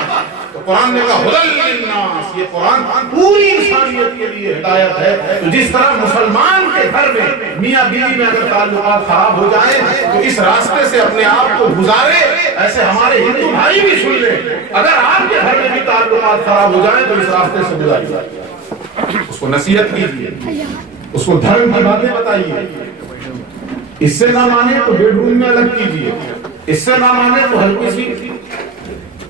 تو قرآن نے کہا ہدی للناس, یہ قرآن پوری انسانیت کے لیے ہدایت ہے. تو جس طرح مسلمان کے گھر میں میاں بیوی میں اگر تعلقات خراب ہو جائیں تو اس راستے سے اپنے آپ کو گزارے, ایسے ہمارے ہندو بھائی بھی سن لیں, اگر آپ کے گھر میں بھی تعلقات خراب ہو جائیں تو اس راستے سے گزاریے, اس کو نصیحت کیجیے, اس کو دھرم کی باتیں بتائیے. اس سے نہ مانے تو بیڈ روم میں الگ کیجیے, اس سے نہ مانے تو ہلکی سی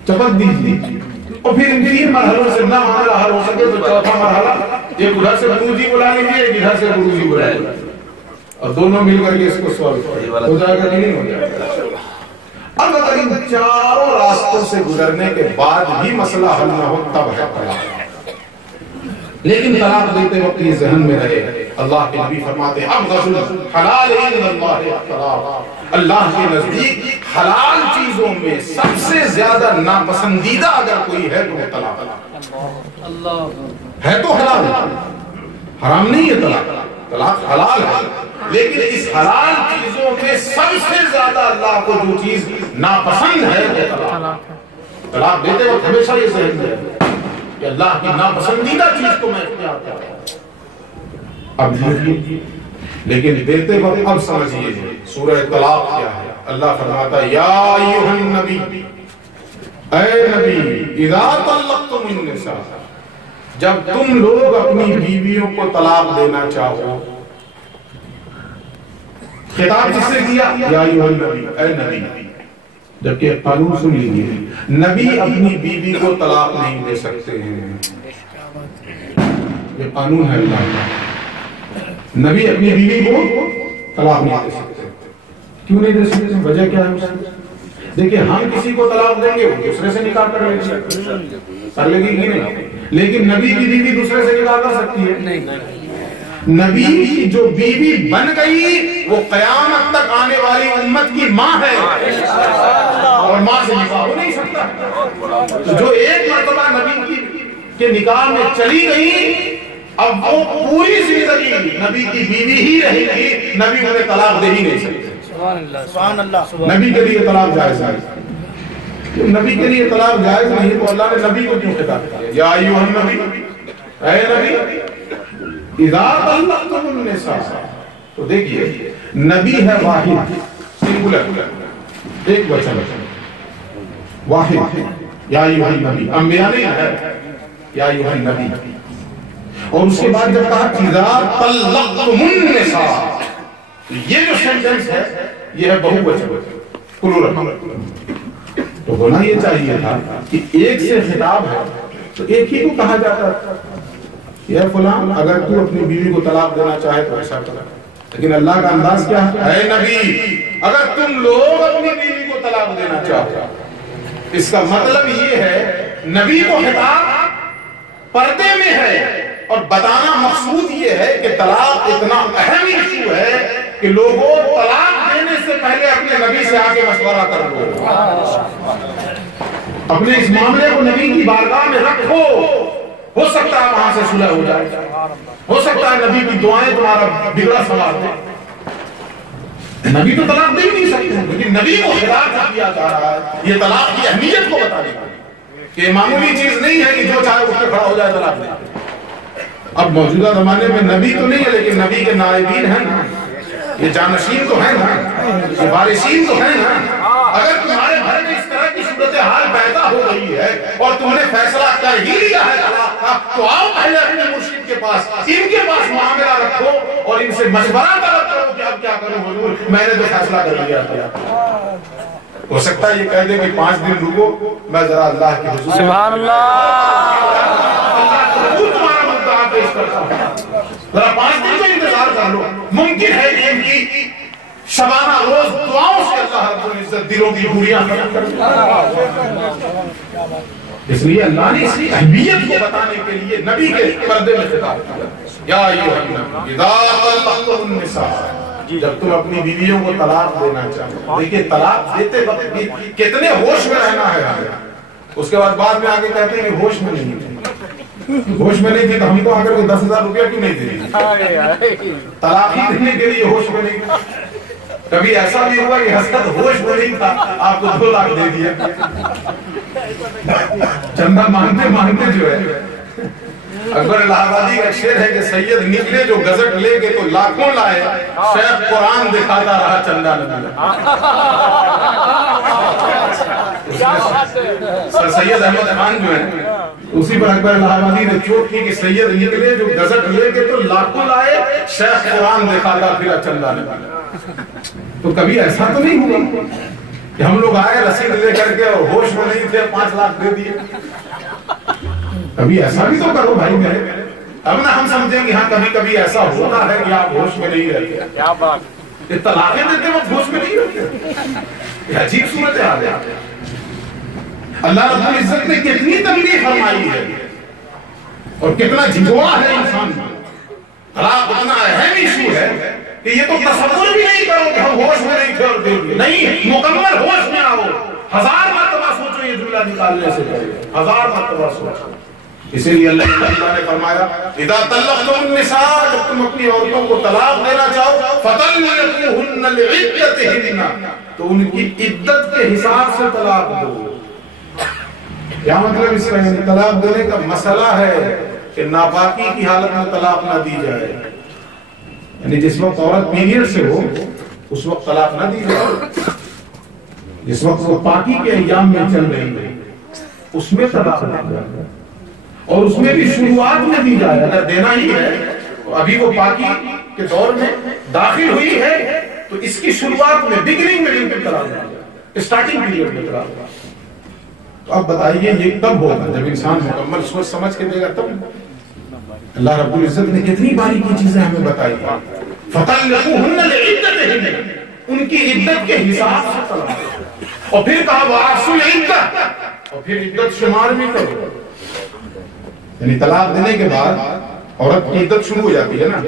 چپت دیجیے, اور پھر ان 3 مرحلوں سے نہ ہمارا حل ہو سکے تو چوتھا مرحلہ, ایک ادھر سے گرو جی بلا لیجیے, ایک ادھر سے گرو جی بلا لیجیے, اور دونوں مل کر کے اس کو سوالو ہو جائے گا کہ نہیں ہو جائے گا. اب اگر ان چاروں راستوں سے گزرنے کے بعد بھی مسئلہ حل نہ ہو تب ہے طلاق. لیکن طلاق دیتے وقت یہ ذہن میں رہے, اللہ کے نبی فرماتے ہیں ابغض الحلال عند اللہ الطلاق, اللہ کے نزدیک حلال چیزوں میں سب سے زیادہ ناپسندیدہ اگر کوئی ہے تو وہ طلاق ہے. تو حلال حرام نہیں ہے طلاق, طلاق حلال ہے, لیکن اس حلال چیزوں میں سب سے زیادہ اللہ کو جو چیز ناپسند ہے وہ طلاق ہے. طلاق دیتے وقت ہمیشہ یہ ذہن میں رہے کہ اللہ کی ناپسندیدہ چیز کو میں اختیار کرتا ہوں. اب دیکھیے, لیکن دیتے وقت اب سمجھیے سورہ طلاق کیا ہے. اللہ فرماتا ہے یا ایھا النبی, اے نبی, اذا طلقتم النساء, جب تم لوگ اپنی بیویوں کو طلاق دینا چاہو. خطاب کس سے کیا؟ یا ایھا النبی, اے نبی. جبکہ قانون سن لیجیے, نبی اپنی بیوی کو طلاق نہیں دے سکتے ہیں, یہ قانون ہے اللہ کا. نبی اپنی بیوی کو طلاق نہیں دے سکتے. کیوں نہیں دے سکتے؟ وجہ کیا ہے؟ دیکھیں, ہم کسی کو طلاق دیں گے وہ دوسرے سے نکاح کر لیں گے, کر لے گی نہیں, لیکن نبی کی بیوی دوسرے سے نکاح کر سکتی ہے نہیں. نبی کی جو بیوی بن گئی وہ قیامت تک آنے والی امت کی ماں ہے, اور ماں سے نکاح ہو نہیں سکتا. جو ایک مرتبہ نبی کے نکاح میں چلی گئی, اب وہ پوری زندگی نبی کی بیوی ہی رہے گی, نبی انہیں طلاق دے ہی نہیں سکتے. سبحان اللہ. نبی کے لیے طلاق جائز ہے, نبی کے لیے طلاق جائز نہیں تو اللہ نے نبی کو کیوں خطاب کیا؟ یا ایھا النبی, اے نبی, اذا طلقتم النساء. تو دیکھیے, نبی ہے واحد, سنگولر, ایک وچن, واحد, یا ایھا النبی. انبیاء نہیں ہے یا ایھا النبی. اور اس کے بعد جب کہا اذا طلقتم النساء, یہ جو سینٹنس ہے یہ ہے بہو وچن, پلورل. تو ہونا یہ چاہیے تھا کہ ایک سے خطاب ہے تو ایک ہی کو کہا جاتا ہے, یا فلان اگر تو اپنی بیوی کو طلاق دینا چاہے تو ایسا کر. لیکن اللہ کا انداز کیا ہے؟ اے نبی, اگر تم لوگ اپنی بیوی کو طلاق دینا چاہو. اس کا مطلب یہ ہے نبی کو خطاب پردے میں ہے, اور بتانا مقصود یہ ہے کہ طلاق اتنا اہم ایشو ہے کہ لوگوں طلاق دینے سے پہلے اپنے نبی سے آگے مشورہ کر لو, اپنے اس معاملے کو نبی کی بارگاہ میں رکھو. ہو سکتا ہے وہاں سے صلح ہو جائے, ہو سکتا ہے نبی کی دعائیں تمہارا بگڑا سوار دے. نبی تو طلاق دے ہی نہیں سکتے, لیکن نبی کو خطاب کیا جا رہا ہے یہ طلاق کی اہمیت کو بتانے کا, کہ معمولی چیز نہیں ہے کہ جو چاہے اس پہ کھڑا ہو جائے طلاق دے. اب موجودہ زمانے میں نبی تو نہیں ہے, لیکن نبی کے نائبین ہیں نا, یہ جانشین تو ہیں نا, یہ وارثین تو ہیں نا. اگر تمہارے گھر میں اس طرح کی صورتحال پیدا ہو رہی ہے اور تم نے فیصلہ کر ہی لیا ہے طلاق کا, تو آؤ پہلے اپنے مرشد کے پاس, ان کے پاس معاملہ رکھو اور ان سے مشورہ طلب کرو کہ اب کیا کروں حضور, میں نے تو فیصلہ کر لیا تھا. ہو سکتا ہے یہ کہہ دے کہ 5 دن رکو, میں ذرا اللہ کی حضور سبحان اللہ, تمہارا مدعا پیش کرتا ہوں, ذرا 5 دن کا انتظار کر لو. ممکن ہے کہ ان کی شبانہ روز دعاؤں سے اللہ رب العزت دلوں کی دوریاں ختم کر دے. اس لیے اللہ نے اس کی اہمیت کو بتانے کے لیے نبی کے پردے میں خطاب کیا، یا ایھا النبی اذا طلقتم النساء، جب تم اپنی بیویوں کو طلاق دینا چاہو. دیکھیں طلاق دیتے وقت بھی کتنے ہوش میں رہنا ہے. اس کے بعد میں آگے کہتے ہیں کہ ہوش میں نہیں تھے، ہوش میں نہیں تھی تو ہم کو اگر کوئی 10,000 روپیہ کیوں نہیں دے؟ طلاق ہی دینے کے لیے ہوش میں نہیں تھا. کبھی ایسا بھی ہوا کہ حضرت ہوش میں نہیں تھا، آپ کو 2 لاکھ دے دیا. چندہ مانگتے مانگتے جو ہے، اکبر الہ آبادی کا شعر ہے کہ سید نکلے جو گزٹ لے کے تو لاکھوں لائے، شیخ قرآن دکھاتا رہا چندہ نہ ملا. سر سید احمد خان جو ہے اسی پر اکبر الہ آبادی نے چوٹ کی کہ سید نکلے جو گزٹ لے کے تو لاکھوں لائے، شیخ قرآن دکھاتا پھر چندہ نہ ملا. تو کبھی ایسا تو نہیں ہوا کہ ہم لوگ آئے رسید لے کر کے اور ہوش میں نہیں تھے 5 لاکھ دے دیے. کبھی ایسا بھی تو کرو بھائی میرے، اب نہ ہم سمجھیں گے ہاں کبھی کبھی ایسا ہوتا ہے کہ آپ ہوش میں نہیں رہتے. کیا بات، یہ طلاقیں دیتے وقت ہوش میں نہیں رہتے، یہ عجیب صورت حال ہے. اللہ رب العزت نے کتنی تنبیہ فرمائی ہے اور کتنا جھنجھوڑا ہے انسان. طلاق اتنا اہم ایشو ہے کہ یہ تو تصور بھی نہیں کرو کہ ہم ہوش میں نہیں تھے اور دے دیے. نہیں، مکمل ہوش میں آؤ. 1000 مرتبہ سوچو یہ جملہ نکالنے سے پہلے، 1000 مرتبہ سوچو. اسی لیے اللہ نے فرمایا اذا طلقتم النساء، جب تم اپنی عورتوں کو طلاق دینا چاہو فطلقوهن لعدتهن، تو ان کی عدت کے حساب سے طلاق دو. کیا مطلب اس کا؟ طلاق دینے کا مسئلہ ہے کہ ناپاکی کی حالت میں طلاق نہ دی جائے، یعنی جس وقت عورت پیریڈ سے ہو اس وقت طلاق نہ دی جائے. جس وقت وہ پاکی کے ایام میں چل رہی ہے اس میں طلاق دی جائے، اور اس میں بھی شروعات میں دی جائے. اگر دینا ہی ہے ابھی وہ پاکی کے دور میں داخل ہوئی ہے تو اس کی شروعات میں بگننگ میں ان کو طلاق دی جائے، اسٹارٹنگ پیریڈ میں طلاق دی جائے. تو اب بتائیے یہ کب ہوگا؟ جب انسان مکمل سوچ سمجھ کے دے گا تب. اللہ رب العزت نے کتنی باریکی چیزیں ہمیں بتائی. فَطَلِّقُوهُنَّ لِعِدَّتِهِنَّ، ان کی عدت کے حساب سے طلاق. اور پھر کہا وَأَحْصُوا الْعِدَّةَ، اور پھر عدت شمار بھی کرو. یعنی طلاق دینے کے بعد عورت کی عدت شروع ہو جاتی ہے نا.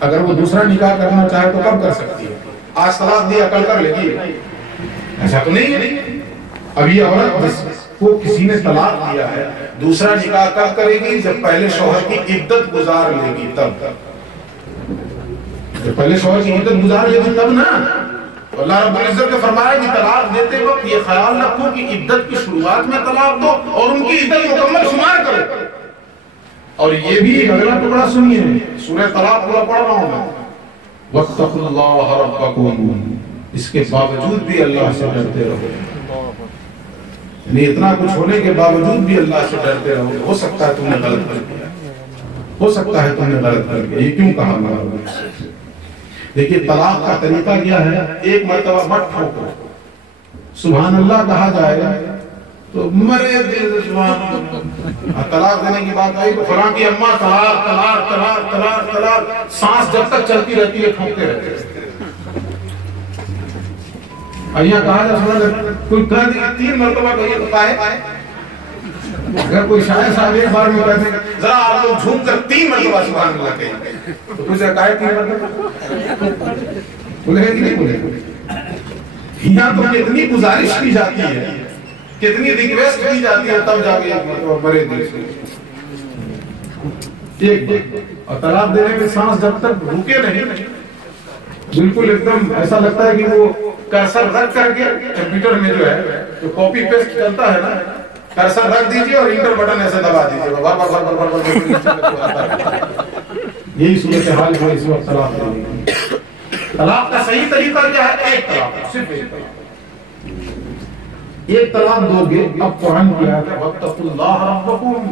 اگر وہ دوسرا نکاح کرنا چاہے تو کب کر سکتی ہے؟ آج طلاق دیا کل کر لے گی؟ ایسا تو نہیں ہے. اب یہ عورت کو کسی نے طلاق دیا ہے، دوسرا نکاح کب کرے گی؟ جب پہلے شوہر کی عدت گزار لے گی تب. جب پہلے شوہر کی عدت گزار لے گی تب نا. اللہ رب العزت نے فرمایا کہ طلاق دیتے وقت یہ خیال رکھو کہ عدت کی شروعات میں طلاق دو اور ان کی عدت مکمل شمار کرو. اور یہ بھی ایک اگلا ٹکڑا سنیے، سورہ طلاق پورا پڑھ رہا ہوں میں. وَاتَّقُوا اللَّهَ رَبَّكُمْ، اس کے باوجود بھی اللہ سے ڈرتے رہو. یعنی اتنا کچھ ہونے کے باوجود بھی اللہ سے ڈرتے رہو. ہو سکتا ہے تم نے غلط کر دیا، ہو سکتا ہے تم نے غلط کر دیا. یہ کیوں کہا اللہ؟ دیکھیے طلاق کا طریقہ کیا ہے. ایک مرتبہ مت ٹھوکو، سبحان اللہ کہا جائے گا تو مرے دل سے سبحان اللہ. طلاق دینے کی بات آئی تو فلاں کی اماں طلاق طلاق طلاق طلاق طلاق، سانس جب تک چلتی رہتی ہے ٹھوکتے رہتے ہیں. یہاں کہا جا سنا کوئی کہہ دیا 3 مرتبہ کہیے تو کہے. اگر کوئی شاعر صاحب ایک بار میں کہتے ہیں ذرا آپ لوگ جھوم کر 3 مرتبہ سبحان اللہ کہیں تو کچھ کہے 3 مرتبہ بولے گا کہ نہیں بولے گا؟ یہاں تو کتنی گزارش کی جاتی ہے، کتنی ریکویسٹ کی جاتی ہے، تب جا کے ایک مرتبہ بڑے دل سے ایک. اور طلاق دینے میں سانس جب تک رکے نہیں، بالکل ایک دم ایسا لگتا ہے کہ وہ کرسر رکھ کر کے کمپیوٹر میں جو ہے جو کاپی پیسٹ چلتا ہے نا، کرسر رکھ دیجئے اور انٹر بٹن ایسے دبا دیجئے. یہی صورتحال ہے اس وقت طلاق دینے کی. طلاق کا صحیح طریقہ کیا ہے؟ ایک طلاق، صرف ایک طلاق. ایک طلاق دو گے. اب قرآن کی آیت ہے وَاتَّقُوا اللَّهَ رَبَّكُمْ،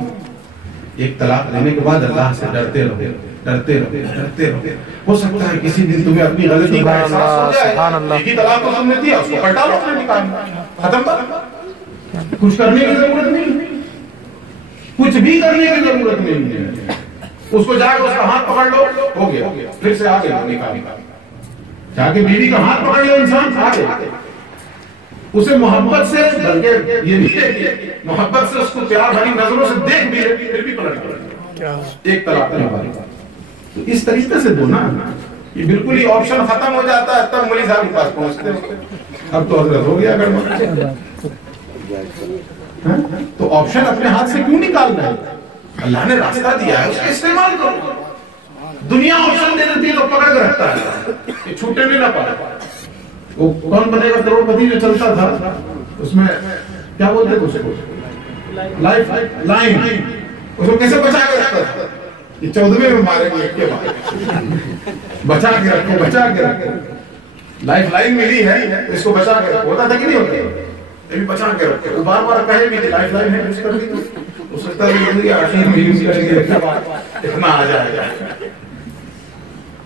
ایک طلاق دینے کے بعد اللہ سے ڈرتے رہو، ڈرتے رہو، ڈرتے رہو. ہو سکتا ہے کسی دن تمہیں اپنی غلطی کا احساس ہو جائے. ایک ہی طلاق تو تم نے دیا، اس کو پلٹا لو اپنے نکاح میں، ختم کر. کچھ کرنے کی ضرورت نہیں، کچھ بھی کرنے کی ضرورت نہیں ہے. اس کو جا کے اس کا ہاتھ پکڑ لو، ہو گیا، پھر سے آگے نکاح. جا کے بیوی کا ہاتھ پکڑ لو انسان، آگے. اسے محبت سے، بلکہ یہ بھی ہے کہ محبت سے اس کو پیار بھری نظروں سے دیکھ بھی لے پھر بھی پلٹ پڑے، ایک طلاق نہیں بھاری۔ تو اس طریقے سے دو نا، یہ بالکل ہی آپشن ختم ہو جاتا ہے تب مولوی صاحب کے پاس پہنچتے ہیں، اب تو حضرت ہو گیا گڑبڑ۔ تو آپشن اپنے ہاتھ سے کیوں نکالنا ہے؟ اللہ نے راستہ دیا ہے، اس کا استعمال کرو۔ دنیا آپشن دے دیتی ہے تو پکڑ کے رکھتا ہے کہ چھوٹے نہیں نہ پائے۔ وہ کون بنے گا کروڑ پتی جو چلتا تھا، اس میں کیا بولتے تھے اس کو، لائف لائن، اس کو کیسے بچا کے رکھتا تھا؟ یہ 14ویں میں مارے گے ایک کے بعد، بچا کے رکھو بچا کے رکھو، لائف لائن ملی ہے اس کو بچا کے رکھو۔ ہوتا تھا کہ نہیں ہوتا؟ یہ بھی بچا کے رکھو۔ وہ بار بار کہے بھی لائف لائن ہے یوز کر دی، تو سکتا ہے آخر میں یوز کریں گے اتنا آ جائے گا۔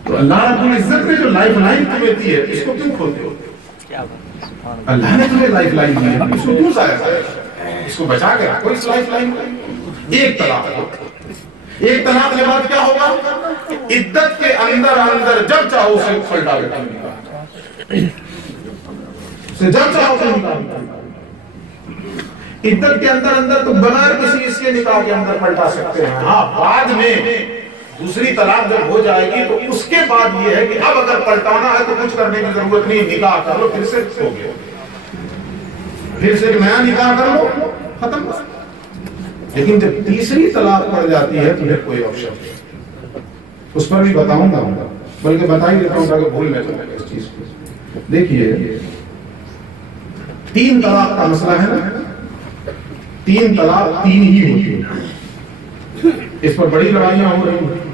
تو اللہ رب العزت نے جو لائف لائن تمہیں دی ہے اس کو کیوں کھولتے ہو؟ اللہ نے تمہیں لائف لائن دی ہے اس کو کیوں ضائع کرتے؟ اس کو بچا کے رکھو اس لائف لائن کو۔ ایک طلاق کے بعد کیا ہوگا؟ عدت کے اندر اندر جب چاہو اسے پلٹا دیتا ہے، جب چاہو اسے نکال۔ عدت کے اندر اندر تو بغیر کسی اس کے نکاح کے اندر پلٹا سکتے ہیں، ہاں بعد میں دوسری طلاق جب ہو جائے گی تو اس کے بعد یہ ہے کہ اب اگر پلٹانا ہے تو کچھ کرنے کی ضرورت نہیں، نکاح کر لو، پھر سے ہو گیا، پھر سے نیا نکاح کر لو، ختم۔ لیکن جب تیسری طلاق پڑ جاتی ہے تو پھر کوئی آپشن نہیں، اس پر بھی بتاؤں گا، بلکہ بتا ہی دیتا ہوں تاکہ بھول نہ جائے اس چیز کو۔ دیکھیے 3 طلاق کا مسئلہ ہے نا، 3 طلاق 3 ہی ہوتی ہے، اس پر بڑی لڑائیاں ہو رہی ہیں۔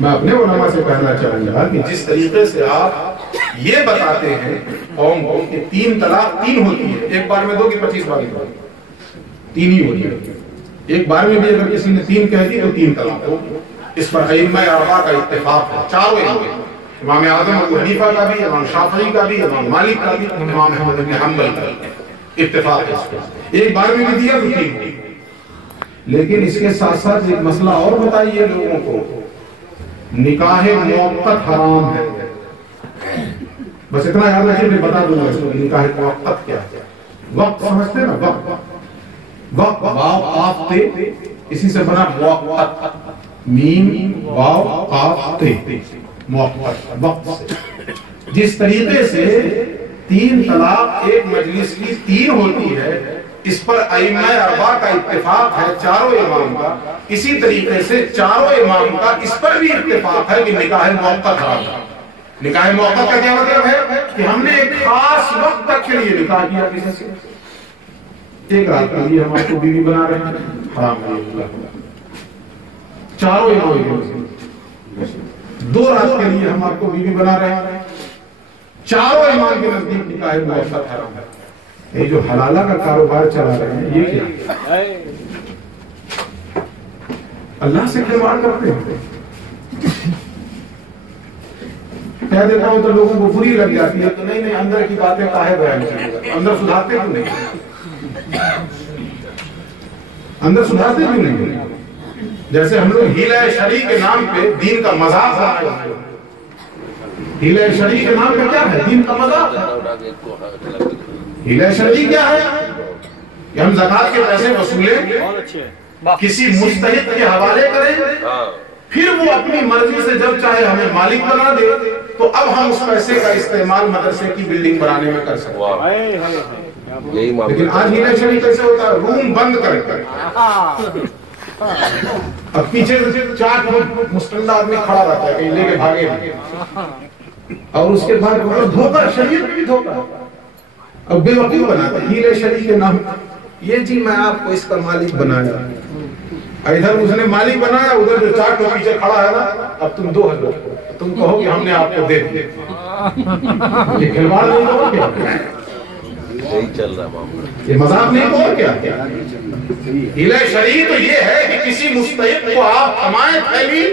میں اپنے علماء سے کہنا چاہوں گا کہ جس طریقے سے آپ یہ بتاتے ہیں قوم کو کہ 3 طلاق 3 ہوتی ہے، ایک بار میں 2 کی 25 بار 3 ہی ہوتی ہے، ایک بار میں بھی اگر کسی نے 3 کہہ دی تو 3 طلاق ہو۔ اس پر ائمہ اربعہ کا اتفاق ہے، چاروں امام اعظم ابو حنیفہ کا بھی، امام شافعی کا بھی، امام مالک کا بھی، امام احمد بن حنبل کا بھی اتفاق ہے اس پر، ایک بار میں بھی دیا تو 3 ہوئی۔ لیکن اس کے ساتھ ساتھ ایک مسئلہ اور بتائیے لوگوں کو، نکاح موقت حرام ہے، بس اتنا یاد رکھیے میں بتا دوں گا اس کو، نکاح موقت کیا ہے۔ وقت سمجھتے ہیں نا، وقت واو قاف تے، اسی سے بنا موقت، میم واو قاف تے، موقت وقت سے۔ جس طریقے سے 3 طلاق ایک مجلس کی 3 ہوتی ہے، اس پر ائمہ اربعہ کا اتفاق ہے، چاروں امام کا، اسی طریقے سے چاروں امام کا اس پر بھی اتفاق ہے کہ نکاح موقت حرام ہے۔ نکاح موقت کا کیا مطلب ہے کہ ہم نے ایک خاص وقت تک کے لیے نکاح کیا کسی سے، ایک رات کے لیے ہم آپ کو بیوی بنا رہے ہیں، حرام ہے۔ چاروں امام 2 رات کے لیے ہم آپ کو بیوی بنا رہے ہیں، چاروں امام کے نزدیک نکاح موقت حرام ہے۔ یہ جو حلالہ کا کاروبار چلا رہے ہیں یہ کیا؟ اللہ سے کھلواڑ کرتے ہیں۔ کہہ دیتا ہوں تو لوگوں کو بری لگ جاتی ہے، تو نہیں اندر کی باتیں کاہے بیان کریں، اندر سدھارتے کیوں نہیں؟ اندر سدھارتے کیوں نہیں؟ جیسے ہم لوگ ہیلہ شرعی کے نام پہ دین کا مذاق بنا رہے ہیں۔ ہیلہ شرعی کے نام پہ کیا ہے؟ دین کا مذاق ہے۔ ہیلہ شرعی کیا ہے کہ ہم زکات کے پیسے وصولیں، کسی مستحق کے حوالے کریں، پھر وہ اپنی مرضی سے جب چاہے ہمیں مالک بنا دے، تو اب ہم اس پیسے کا استعمال مدرسے کی بلڈنگ بنانے میں کر سکتے ہیں۔ لیکن آج ہیلہ شرعی کیسے ہوتا ہے؟ روم بند کر اب پیچھے سے 4 مستند آدمی کھڑا رہتا ہے کہیں لے کے بھاگے، اور اس کے بعد دھوکہ، شریعت میں بھی دھوکہ، اب بے وقوف بناتا ہے ہیلہ شرعی کے نام، یہ جی میں آپ کو اس کا مالک بنایا، ادھر اس نے مالک بنایا، ادھر جو 4 ٹو پیچھے کھڑا ہے نا، اب تم 2 حضرت تم کہو کہ ہم نے آپ کو دے دیا، یہ کھلواڑ نہیں ہو کیا؟ یہی چل رہا معاملہ، یہ مذاق نہیں تو اور کیا؟ ہیلہ شرعی تو یہ ہے کہ کسی مستحق کو آپ کمائیں پھیلی،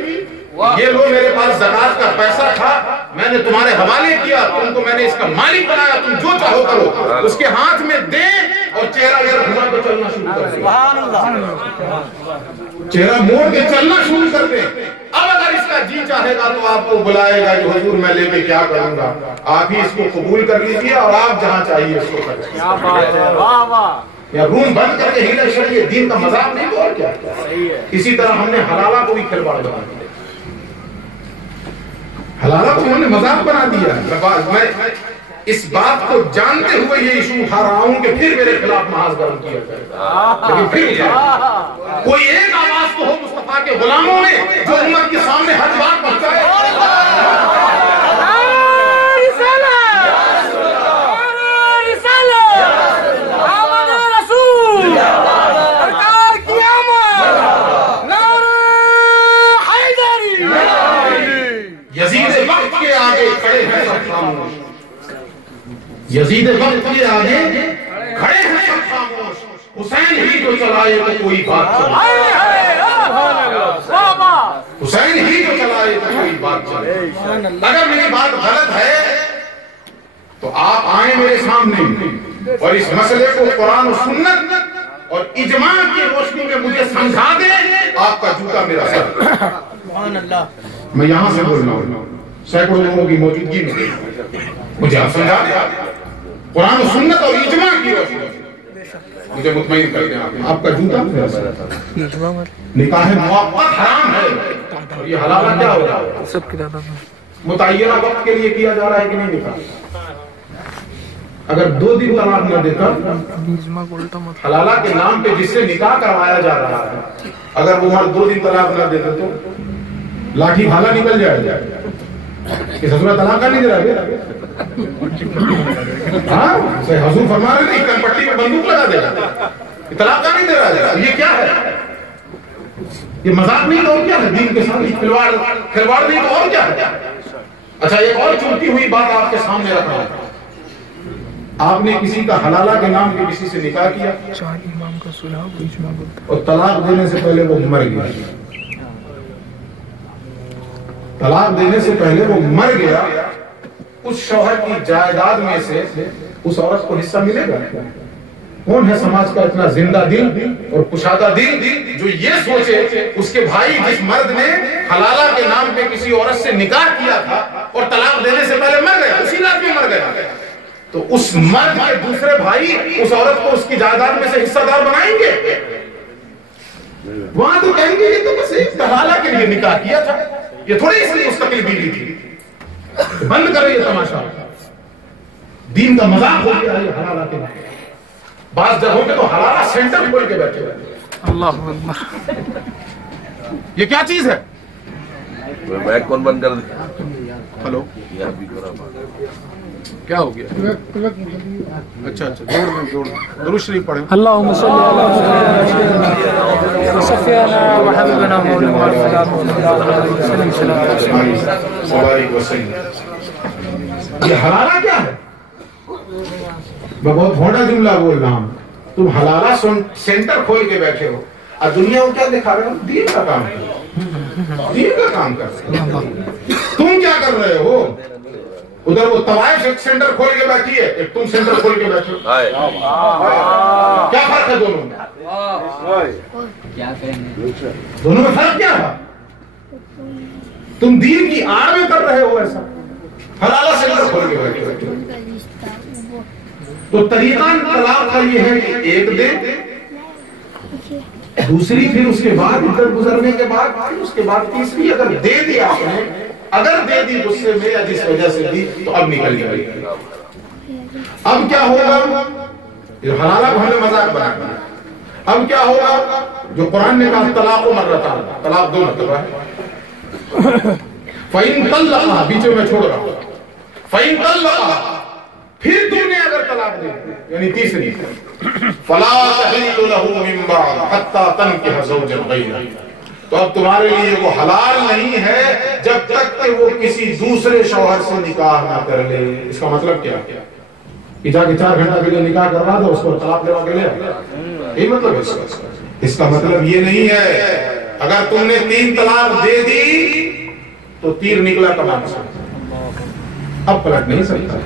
یہ لو میرے پاس زکات کا پیسہ تھا، میں نے تمہارے حوالے کیا، تم کو میں نے اس کا مالک بنایا، تم جو چاہو کرو، اس کے ہاتھ میں دے اور چہرہ گھما کے چلنا شروع کر دے، چہرہ موڑ کے چلنا شروع کر دے۔ اب اگر اس کا جی چاہے گا تو آپ کو بلائے گا کہ حضور میں لے کے کیا کروں گا، آپ ہی اس کو قبول کر لیجئے اور آپ جہاں چاہیے اس کو کر لیجئے۔ یا روم بند کر کے ہیلے شریعے دین کا مذاق نہیں تو اور کیا؟ اسی طرح ہم نے حلالہ کو بھی کھلواڑ بنا دیا، حلالہ کو ہم نے مذاق بنا دیا۔ میں اس بات کو جانتے ہوئے یہ ایشو اٹھا رہا ہوں کہ پھر میرے خلاف محاذ گرم کیا جائے، لیکن پھر کوئی ایک آواز تو ہو مصطفیٰ کے غلاموں میں جو امت کے سامنے ہر بات پہنچائے۔ یزید وقت کے آگے کھڑے ہیں سب خاموش، یزید وقت کے آگے کھڑے ہیں سب خاموش، حسین ہی جو چلائے تو کوئی بات چلے، حسین ہی جو چلائے تو کوئی بات چلے۔ اگر میری بات غلط ہے تو آپ آئیں میرے سامنے اور اس مسئلے کو قرآن و سنت اور اجماع کی روشنی میں مجھے سمجھا دیں، آپ کا جوتا میرا سر۔ میں یہاں سے بول رہا ہوں، سینکڑوں لوگوں کی موجودگی میں مجھے آپ سمجھا دیں، قرآن و سنت اور اجماع کی روشنی مجھے مطمئن کر دیں۔ آپ کا جوتا میرا سر۔ نکاح موقت حرام ہے اور یہ حلالہ کیا ہو رہا ہے؟ متعینہ وقت کے لیے کیا جا رہا ہے کہ نہیں نکاح؟ اگر 2 دن طلاق نہ دیتا، حلالہ کے نام پہ جس سے نکاح کروایا جا رہا ہے، اگر وہ مرد 2 دن طلاق نہ دیتا تو لاٹھی بھالا نکل جائے کہ حضور طلاق کا نہیں دے رہا ہے۔ ہاں حضور فرما رہے ہیں کن پٹی میں بندوق لگا دے رہا، طلاق کا نہیں دے رہا ہے۔ یہ کیا ہے؟ یہ مذاق نہیں تو اور کیا ہے؟ دین کے ساتھ کھلواڑ نہیں تو اور کیا ہے؟ اچھا ایک اور چلتی ہوئی بات آپ کے سامنے رکھا ہے، آپ نے کسی کا حلالہ کے نام پہ کسی سے نکاح کیا اور طلاق دینے سے پہلے وہ مر گیا، طلاق دینے سے پہلے وہ مر گیا، اس شوہر کی جائیداد میں سے اس عورت کو حصہ ملے گا؟ کون ہے سماج کا اتنا زندہ دل اور کشادہ دل جو یہ سوچے اس کے بھائی جس مرد نے حلالہ کے نام پہ کسی عورت سے نکاح کیا تھا اور طلاق دینے سے پہلے مر گیا، اسی رات میں مر گیا، تو اس مرد کے دوسرے بھائی اس عورت کو اس کی جائیداد میں سے حصہ دار بنائیں گے؟ وہاں تو کہیں گے یہ تو بس ایک حلالہ کے لیے نکاح کیا تھا، یہ تھوڑی اس لیے مستقل بیوی تھی۔ بند کرو یہ تماشا، دین کا مذاق ہو گیا ہے حلالہ کے نام۔ بعض جگہوں پہ تو حلالہ سینٹر کھول کے بیٹھے ہوئے۔ اللہ اکبر، یہ کیا چیز ہے؟ میں کون بند کر دیا؟ ہلو کیا ہو گیا؟ اچھا جوڑ دیں درود شریف پڑھیں۔ اللہم صلی علی سیدنا و حبیبنا مولانا وسلم۔ یہ حلالہ کیا ہے؟ میں بہت بھوڑا جملہ بول رہا ہوں، تم حلالہ سینٹر کھول کے بیٹھے ہو اور دنیا کو کیا دکھا رہے ہو؟ دین کا کام کر، دین کا کام کر۔ تم کیا کر رہے ہو؟ ادھر وہ طوائف ایک سینٹر کھول کے بیٹھی ہے، ایک تم سینٹر کھول کے بیٹھے ہو، کیا فرق ہے دونوں میں؟ دونوں میں فرق کیا ہے؟ تم دین کی آڑ میں کر رہے ہو ایسا، حلالہ سینٹر کھول کے بیٹھے ہو۔ تو طریقہ طلاق کا یہ ہے کہ ایک دے، دوسری پھر اس کے بعد ادھر گزرنے کے بعد پھر اس کے بعد تیسری اگر دے دی آپ نے، اگر دے دی غصے میں یا جس وجہ سے دی تو اب نکل گئی۔ اب کیا ہوگا؟ یہ حلالہ کو ہم نے مذاق بنا دیا۔ اب کیا ہوگا؟ جو قرآن نے کہا طلاق مرتان، طلاق 2 مرتبہ ہے۔ فَإِن طَلَّقَهَا، بیچوں میں چھوڑ رہا ہوں، فَإِن طَلَّقَهَا، پھر تم نے اگر طلاق دے یعنی تیسری، فَلَا تَحِلُّ لَهُ مِن بَعْدُ حَتَّى تَنكِحَ زَوْجًا غَيْرَهُ، تو اب تمہارے لیے وہ حلال نہیں ہے جب تک کہ وہ کسی دوسرے شوہر سے نکاح نہ کر لے۔ اس کا مطلب کیا؟ کہ جا کے 4 گھنٹہ کے لیے نکاح کروا دو، اس کو طلاق دلوا کے لے آئے، یہ مطلب ہے اس کا مطلب یہ نہیں ہے اگر تم نے 3 طلاق دے دی تو تیر نکلا کمان سے، اب پلٹ نہیں سکتا۔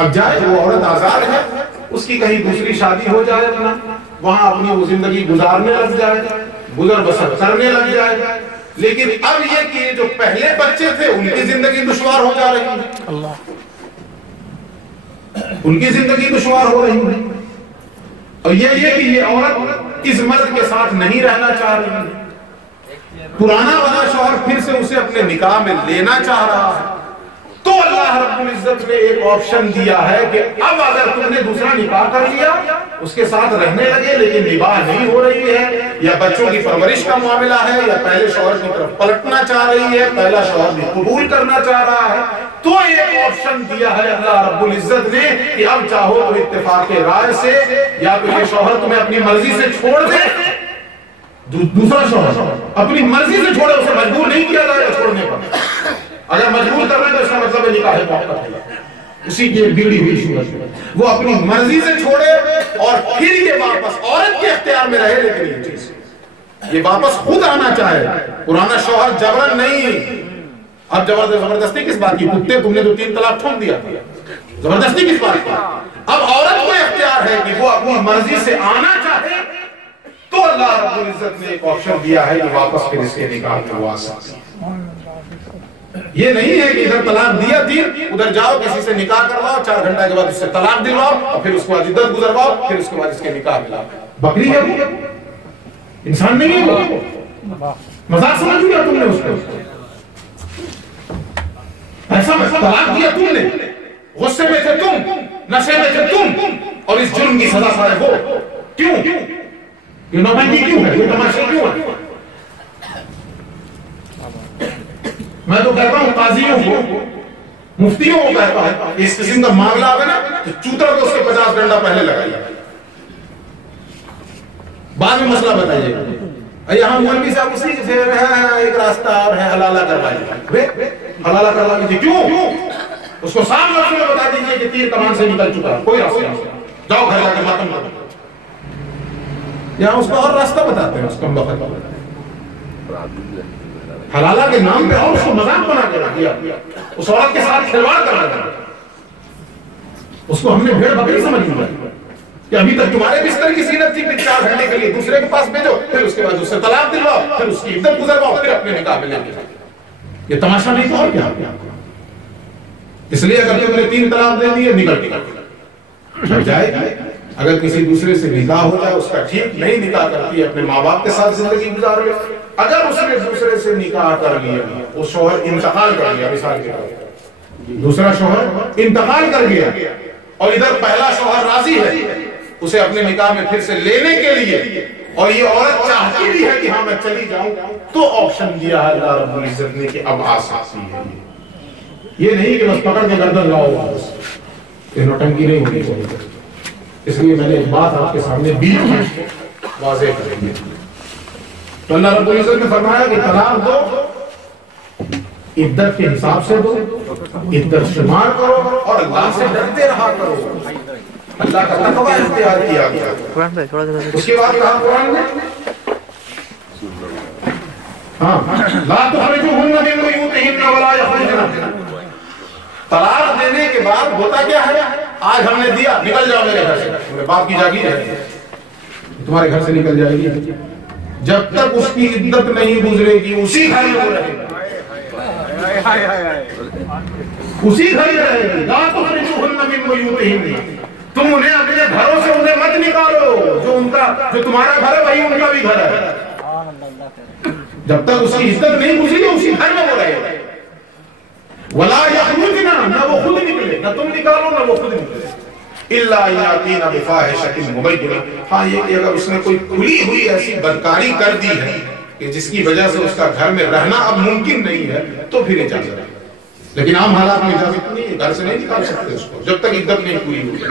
اب جائے وہ عورت آزاد ہے، اس کی کہیں دوسری شادی ہو جائے، اپنا وہاں اپنی وہ زندگی گزارنے لگ جائے، گزر بسر کرنے لگ جائے، لیکن اب یہ کہ جو پہلے بچے تھے ان کی زندگی دشوار ہو جا رہی ہے، اللہ ان کی زندگی دشوار ہو رہی ہے، اور یہ کہ یہ عورت اس مرد کے ساتھ نہیں رہنا چاہ رہی ہے، پرانا والا شوہر پھر سے اسے اپنے نکاح میں لینا چاہ رہا ہے، تو اللہ رب العزت نے ایک آپشن دیا ہے کہ اب اگر تم نے دوسرا نکاح کر لیا، اس کے ساتھ رہنے لگے لیکن نباہ نہیں ہو رہی ہے، یا بچوں کی پرورش کا معاملہ ہے، یا پہلے شوہر کی طرف پلٹنا چاہ رہی ہے، پہلا شوہر بھی قبول کرنا چاہ رہا ہے، تو ایک آپشن دیا ہے اللہ رب العزت نے کہ اب چاہو تو اتفاق رائے سے یا تو یہ شوہر تمہیں اپنی مرضی سے چھوڑ دے، دوسرا شوہر اپنی مرضی سے چھوڑے، اسے مجبور نہیں کیا جائے گا چھوڑنے پر، اگر مجبور کر رہے ہیں تو اس کا مطلب ہے نکاح موقع ہے، اسی کی بگڑی ہوئی صورت وہ اپنی مرضی سے چھوڑے اور پھر یہ واپس عورت کے اختیار میں رہے، لیکن یہ چیز یہ واپس خود آنا چاہے، پرانا شوہر جبرن نہیں، اب زبردستی کس بات کی، کتے تم نے تو 3 طلاق ٹھونک دیا تھا، زبردستی کس بات کی، اب عورت کو اختیار ہے کہ وہ اپنی مرضی سے آنا چاہے، تو اللہ رب العزت نے ایک آپشن دیا ہے کہ واپس پھر اس کے نکاح میں وہ آ سکتی ہے۔ یہ نہیں ہے کہ ادھر طلاق دیا 3، ادھر جاؤ کسی سے نکاح کرواؤ، 4 گھنٹہ کے بعد اس سے طلاق دلواؤ اور پھر اس کے بعد عدت گزرواؤ، پھر اس کے بعد اس کے نکاح ملاؤ، بکری ہے وہ، انسان نہیں ہے وہ، مذاق سمجھ لیا تم نے اس کو، ایسا طلاق دیا تم نے، غصے میں تھے تم، نشے میں تھے تم، اور اس جرم کی سزا پائے ہو، کیوں؟ یہ نوبندی کیوں ہے، یہ تماشا کیوں ہے؟ میں تو کہتا ہوں قاضیوں کو، مفتیوں کو کہتا ہے اس قسم کا معاملہ آگے نا تو چوتر کو اس کے 50 ڈنڈا پہلے لگائیے، بعد میں مسئلہ بتائیے گا، یہاں مولوی صاحب اسی کے پھر ایک راستہ اور ہے، حلالہ کروائیے، حلالہ کروا لیجیے، کیوں؟ اس کو صاف لفظوں میں بتا دیجیے کہ تیر کمان سے نکل چکا ہے، کوئی راستہ نہیں، جاؤ گھر جا کے ماتم کرو، یہاں اس کو اور راستہ بتاتے ہیں، اس کم بخت حلالہ کے نام پہ اور اس کو مذاق بنا کے رکھ دیا، اس عورت کے ساتھ کھلواڑ کر رہا تھا، اس کو ہم نے بھیڑ بکری سمجھ لیا کہ ابھی تک تمہارے بستر کی زینت تھی، پھر 4 گھنٹے کے لیے دوسرے کے پاس بھیجو، پھر اس کے بعد اس سے طلاق دلواؤ، پھر اس کی عدت گزرواؤ، پھر اپنے نکاح میں لے کے جاؤ، یہ تماشا نہیں تو اور کیا؟ اس لیے اگر تم نے 3 طلاق دے دیے نکل جائے گی، اگر کسی دوسرے سے نکاح ہو جائے اس کا ٹھیک، نہیں نکاح کرتی ہے اپنے ماں باپ کے ساتھ زندگی گزار لے، اگر اس نے دوسرے سے نکاح کر لیا، وہ شوہر انتقال کر گیا، مثال کے طور دوسرا شوہر انتقال کر گیا اور ادھر پہلا شوہر راضی ہے اسے اپنے نکاح میں پھر سے لینے کے لیے، اور یہ عورت چاہتی بھی ہے کہ ہاں میں چلی جاؤں، تو آپشن دیا ہے اللہ رب العزت نے کہ اب آ سکتی ہے، یہ نہیں کہ بس پکڑ کے گردن لاؤ، یہ نوٹنکی نہیں ہونی چاہیے، اس لیے میں نے ایک بات آپ کے سامنے بیچ میں واضح کر دی، تو اللہ رب العزت نے فرمایا کہ طلاق دو، عدت کے حساب سے دو، عدت شمار کرو اور اللہ سے ڈرتے رہا کرو، اللہ کا تقوی اختیار کیا گیا، اس کے بعد کہا قرآن نے لا تخرجوهن من بيوتهن ولا يخرجن، طلاق دینے کے بعد ہوتا کیا ہے، آج ہم نے دیا نکل جاؤ میرے گھر سے، میرے باپ کی جاگیر ہے تمہارے گھر سے نکل جائے گی، جب تک اس کی عدت نہیں گزرے گی اسی گھر میں وہ رہے گا، اسی گھر میں رہے گی، لا تخرجوهن من بيوتهن، تم انہیں اپنے گھروں سے انہیں مت نکالو، جو تمہارا گھر ہے وہی ان کا بھی گھر ہے، جب تک اس کی عزت نہیں گزری اسی گھر میں وہ رہے گا، ولا یخرجنا، نہ وہ خود نکلے، نہ تم نکالو نہ وہ خود نکلے، الا یاتینا بفاحشۃ مبینہ، ہاں یہ کہ اگر اس نے کوئی کھلی ہوئی ایسی بدکاری کر دی ہے کہ جس کی وجہ سے اس کا گھر میں رہنا اب ممکن نہیں ہے تو پھر اجازت ہے، لیکن عام حالات میں اجازت نہیں ہے، گھر سے نہیں نکال سکتے اس کو، جب تک عدت نہیں پوری ہو جائے،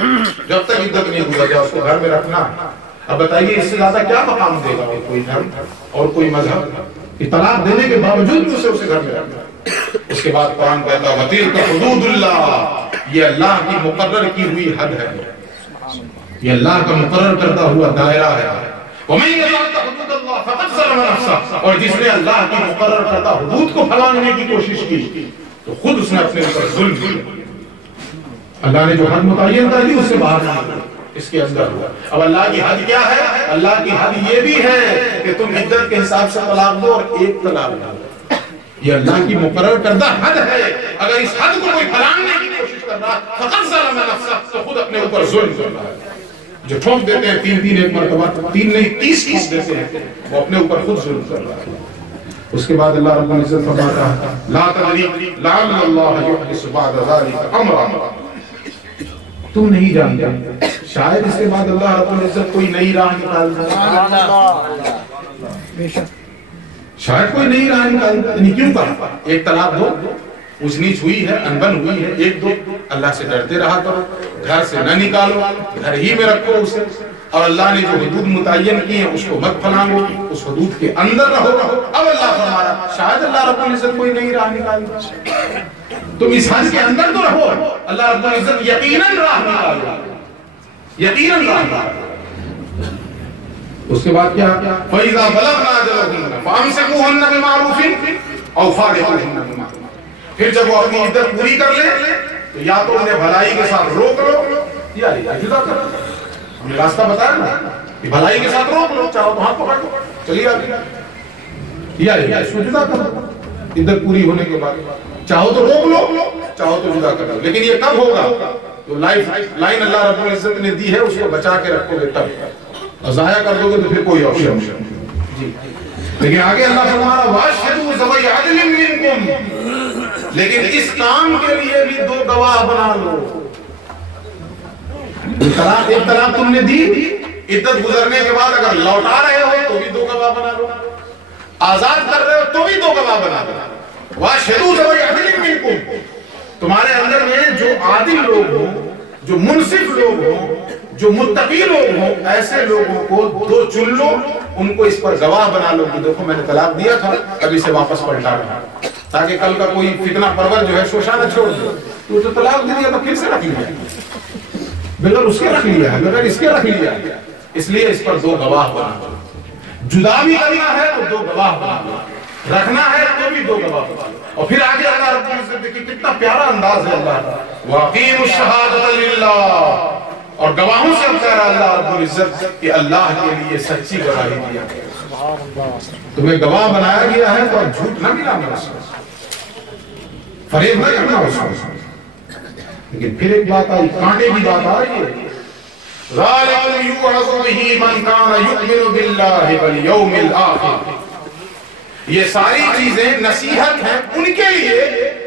جب تک عدت نہیں گزر جائے اس کو گھر میں رکھنا ہے۔ اب بتائیے اس سے زیادہ کیا مقام دے گا کوئی دھرم اور کوئی مذہب کہ طلاق دینے کے باوجود بھی اسے گھر میں رکھنا ہے۔ اس کے بعد قرآن کہتا ہے وَتِلْكَ حُدُودُ اللَّهِ، یہ اللہ کی مقرر کی ہوئی حد ہے، یہ اللہ کا مقرر کرتا ہوا دائرہ ہے، وَمَن يَتَعَدَّ حُدُودَ اللَّهِ فَقَدْ ظَلَمَ نَفْسَهُ، اور جس نے اللہ کی مقرر کرتا حدود کو پھلانگنے کی کوشش کی تو خود اس نے اپنے اوپر ظلم کیا۔ اللہ نے جو حد متعین کر دی اس سے باہر نہیں، اس کے اندر ہوا. اب اللہ کی حد کیا ہے؟ اللہ کی حد یہ بھی ہے کہ تم عدت کے حساب سے طلاق دو اور ایک طلاق دو. یہ اللہ کی مقرر کردہ حد ہے. اگر اس حد کو کوئی پھلاننے کی کوشش کر رہا فقط ظلم نفسہ، تو خود اپنے اوپر ظلم کر رہا ہے. جو ٹھونک دیتے ہیں تین ایک مرتبہ، 3 نہیں 30 ٹھونک دیتے ہیں، وہ اپنے اوپر خود ظلم کر رہا ہے. اس کے بعد اللہ رب العزت فرماتا ہے لا تدری لعل اللہ یحدث بعد ذلک امرا. تم نہیں جانتے، شاید اس کے بعد اللہ رب العزت کوئی نئی راہ نکال دے. شاید کوئی نئی راہ نکال دے. یعنی کیوں کہا ایک طلاق دو، اونچ نیچ ہوئی ہے، انبن ہوئی ہے، ایک دو. اللہ سے ڈرتے رہا کرو، گھر سے نہ نکالو، گھر ہی میں رکھو اسے. اور اللہ نے جو حدود متعین کی ہیں اس کو مت پھلانگو، اس حدود کے اندر رہو. اب اللہ فرمایا شاید اللہ رب العزت کوئی نئی راہ نکال دے. تم اس حد کے اندر تو رہو، اللہ رب العزت یقیناً راہ نکال دے، یقیناً راہ نکال دے. اس کے بعد کیا فَإِذَا بَلَغْنَا أَجَلَهُنَّ فَأَمْسِكُوهُنَّ بِمَعْرُوفٍ أَوْ فَارِقُوهُنَّ بِمَعْرُوفٍ. پھر جب وہ اپنی عدت پوری کر لے تو یا تو انہیں بھلائی کے ساتھ روک لو یا جدا کر لو. ہم نے راستہ بتایا نا کہ بھلائی کے ساتھ روک لو، چاہو تو ہاتھ پکڑ لو چلیے آگے، یا اس کو جدا کر لو. عدت پوری ہونے کے بعد چاہو تو روک لو، چاہو تو جدا کر لو. لیکن یہ کب ہوگا؟ تو لائف لائن اللہ رب العزت نے دی ہے، اس کو بچا کے رکھو گے تب. اور ضائع کر دو گے تو پھر کوئی آپشن جی. لیکن آگے اللہ فرمایا وَأَشْهِدُوا ذَوَيْ عَدْلٍ مِّنكُمْ. لیکن اس کام کے لیے بھی 2 گواہ بنا لو. ایک طلاق تم نے دی، عدت گزرنے کے بعد اگر لوٹا رہے ہو تو بھی 2 گواہ بنا لو، آزاد کر رہے ہو تو بھی 2 گواہ بنا لو. وَأَشْهِدُوا ذَوَيْ عَدْلٍ مِّنكُمْ. تمہارے اندر میں جو عادل لوگ ہوں، جو منصف لوگ ہوں، جو متقی لوگ ہوں، ایسے لوگوں کو 2 چن لو، ان کو اس پر گواہ بنا لو کہ دیکھو میں نے طلاق دیا تھا، اب اسے واپس پلٹا رہا، تاکہ کل کا کوئی فتنہ پرور جو ہے شوشہ نہ چھوڑ دے. تو طلاق دے دیا تو پھر سے رکھ لیا، بغیر اس کے رکھ لیا ہے، بغیر اس کے رکھ لیا ہے. اس لیے اس پر 2 گواہ بنا لو. جدا بھی کرنا ہے تو 2 گواہ بنا لو، رکھنا ہے تو بھی 2 گواہ بنا لو. اور پھر آگے اللہ رب العزت دیکھیں کتنا پیارا انداز ہے اللہ کا. وَأَقِيمُوا الشَّهَادَةَ لِلَّهِ. اور گواہوں سے کہہ رہا اللہ رب العزت کہ اللہ کے لیے سچی گواہی دیا گیا. تمہیں گواہ بنایا گیا ہے تو جھوٹ نہ ملانا اس میں، فریب نہ کرنا اس میں. لیکن پھر ایک بات آئی، کانٹے کی بات آ رہی ہے. ذَلِكُمْ يُوعَظُ بِهِ مَنْ كَانَ يُؤْمِنُ بِاللَّهِ وَالْيَوْمِ الْآخِرِ. یہ ساری چیزیں نصیحت ہیں ان کے لیے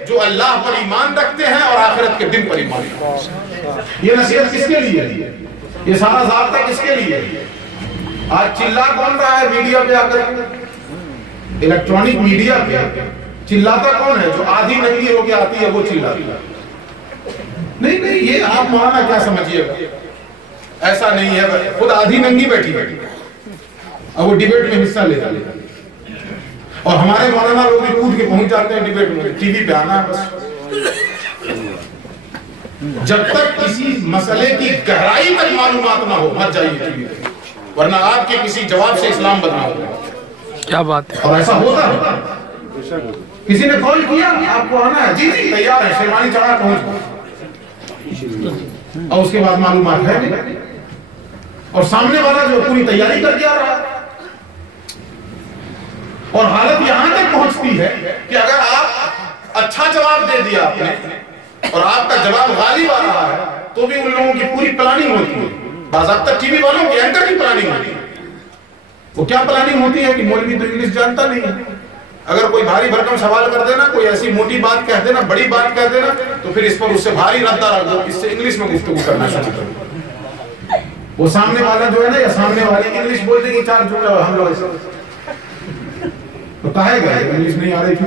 جو اللہ پر ایمان رکھتے ہیں اور آخرت کے دن پر ایمان رکھتے ہیں. یہ نصیحت کس کے لیے ہے؟ یہ سارا ضابطہ کس کے لیے ہے؟ آج چلا کون رہا ہے میڈیا پہ آ کر؟ الیکٹرانک میڈیا پہ چلاتا کون ہے؟ جو آدھی ننگی ہو کے آتی ہے وہ چلاتی ہے. نہیں یہ آپ مولانا کیا سمجھیے گا، ایسا نہیں ہے. خود آدھی ننگی بیٹھی اب وہ ڈیبیٹ میں حصہ لیتا. اور ہمارے مولانا لوگ بھی کود کے پہنچ جاتے ہیں ڈیبیٹ میں، ٹی وی پہ آنا ہے بس. جب تک کسی مسئلے کی گہرائی تک معلومات نہ ہو مت جائیے ٹی وی پہ، ورنہ آپ کے کسی جواب سے اسلام بدنام ہوگا. کیا بات ہے. اور ایسا ہوتا ہے. کسی نے کال کیا آپ کو آنا ہے، جی تیار ہے، شیروانی چڑھا پہنچ، اور اس کے بعد معلومات ہے نہیں، اور سامنے والا جو پوری تیاری کر کے آ رہا ہے. اور حالت یہاں تک پہنچتی ہے کہ اگر آپ اچھا جواب دے دیا آپ نے اور آپ کا جواب غالب آ رہا ہے تو بھی ان لوگوں کی پوری پلاننگ ہوتی ہے. باضابطہ ٹی وی والوں کی اینکر کی پلاننگ ہوتی ہے. وہ کیا پلاننگ ہوتی ہے کہ مولوی تو انگلش جانتا نہیں ہے، اگر کوئی بھاری بھرکم سوال کر دینا، کوئی ایسی موٹی بات کہہ دینا، بڑی بات کہہ دینا، تو پھر اس پر اس سے بھاری ردہ رکھ دو، اس سے انگلش میں گفتگو کرنا شروع کر دو. وہ سامنے والا جو ہے نا، یا سامنے والی انگلش بول دیں گے 4 جملہ ہم لوگ ایسے بتائے گا انگلش نہیں آ رہی تھی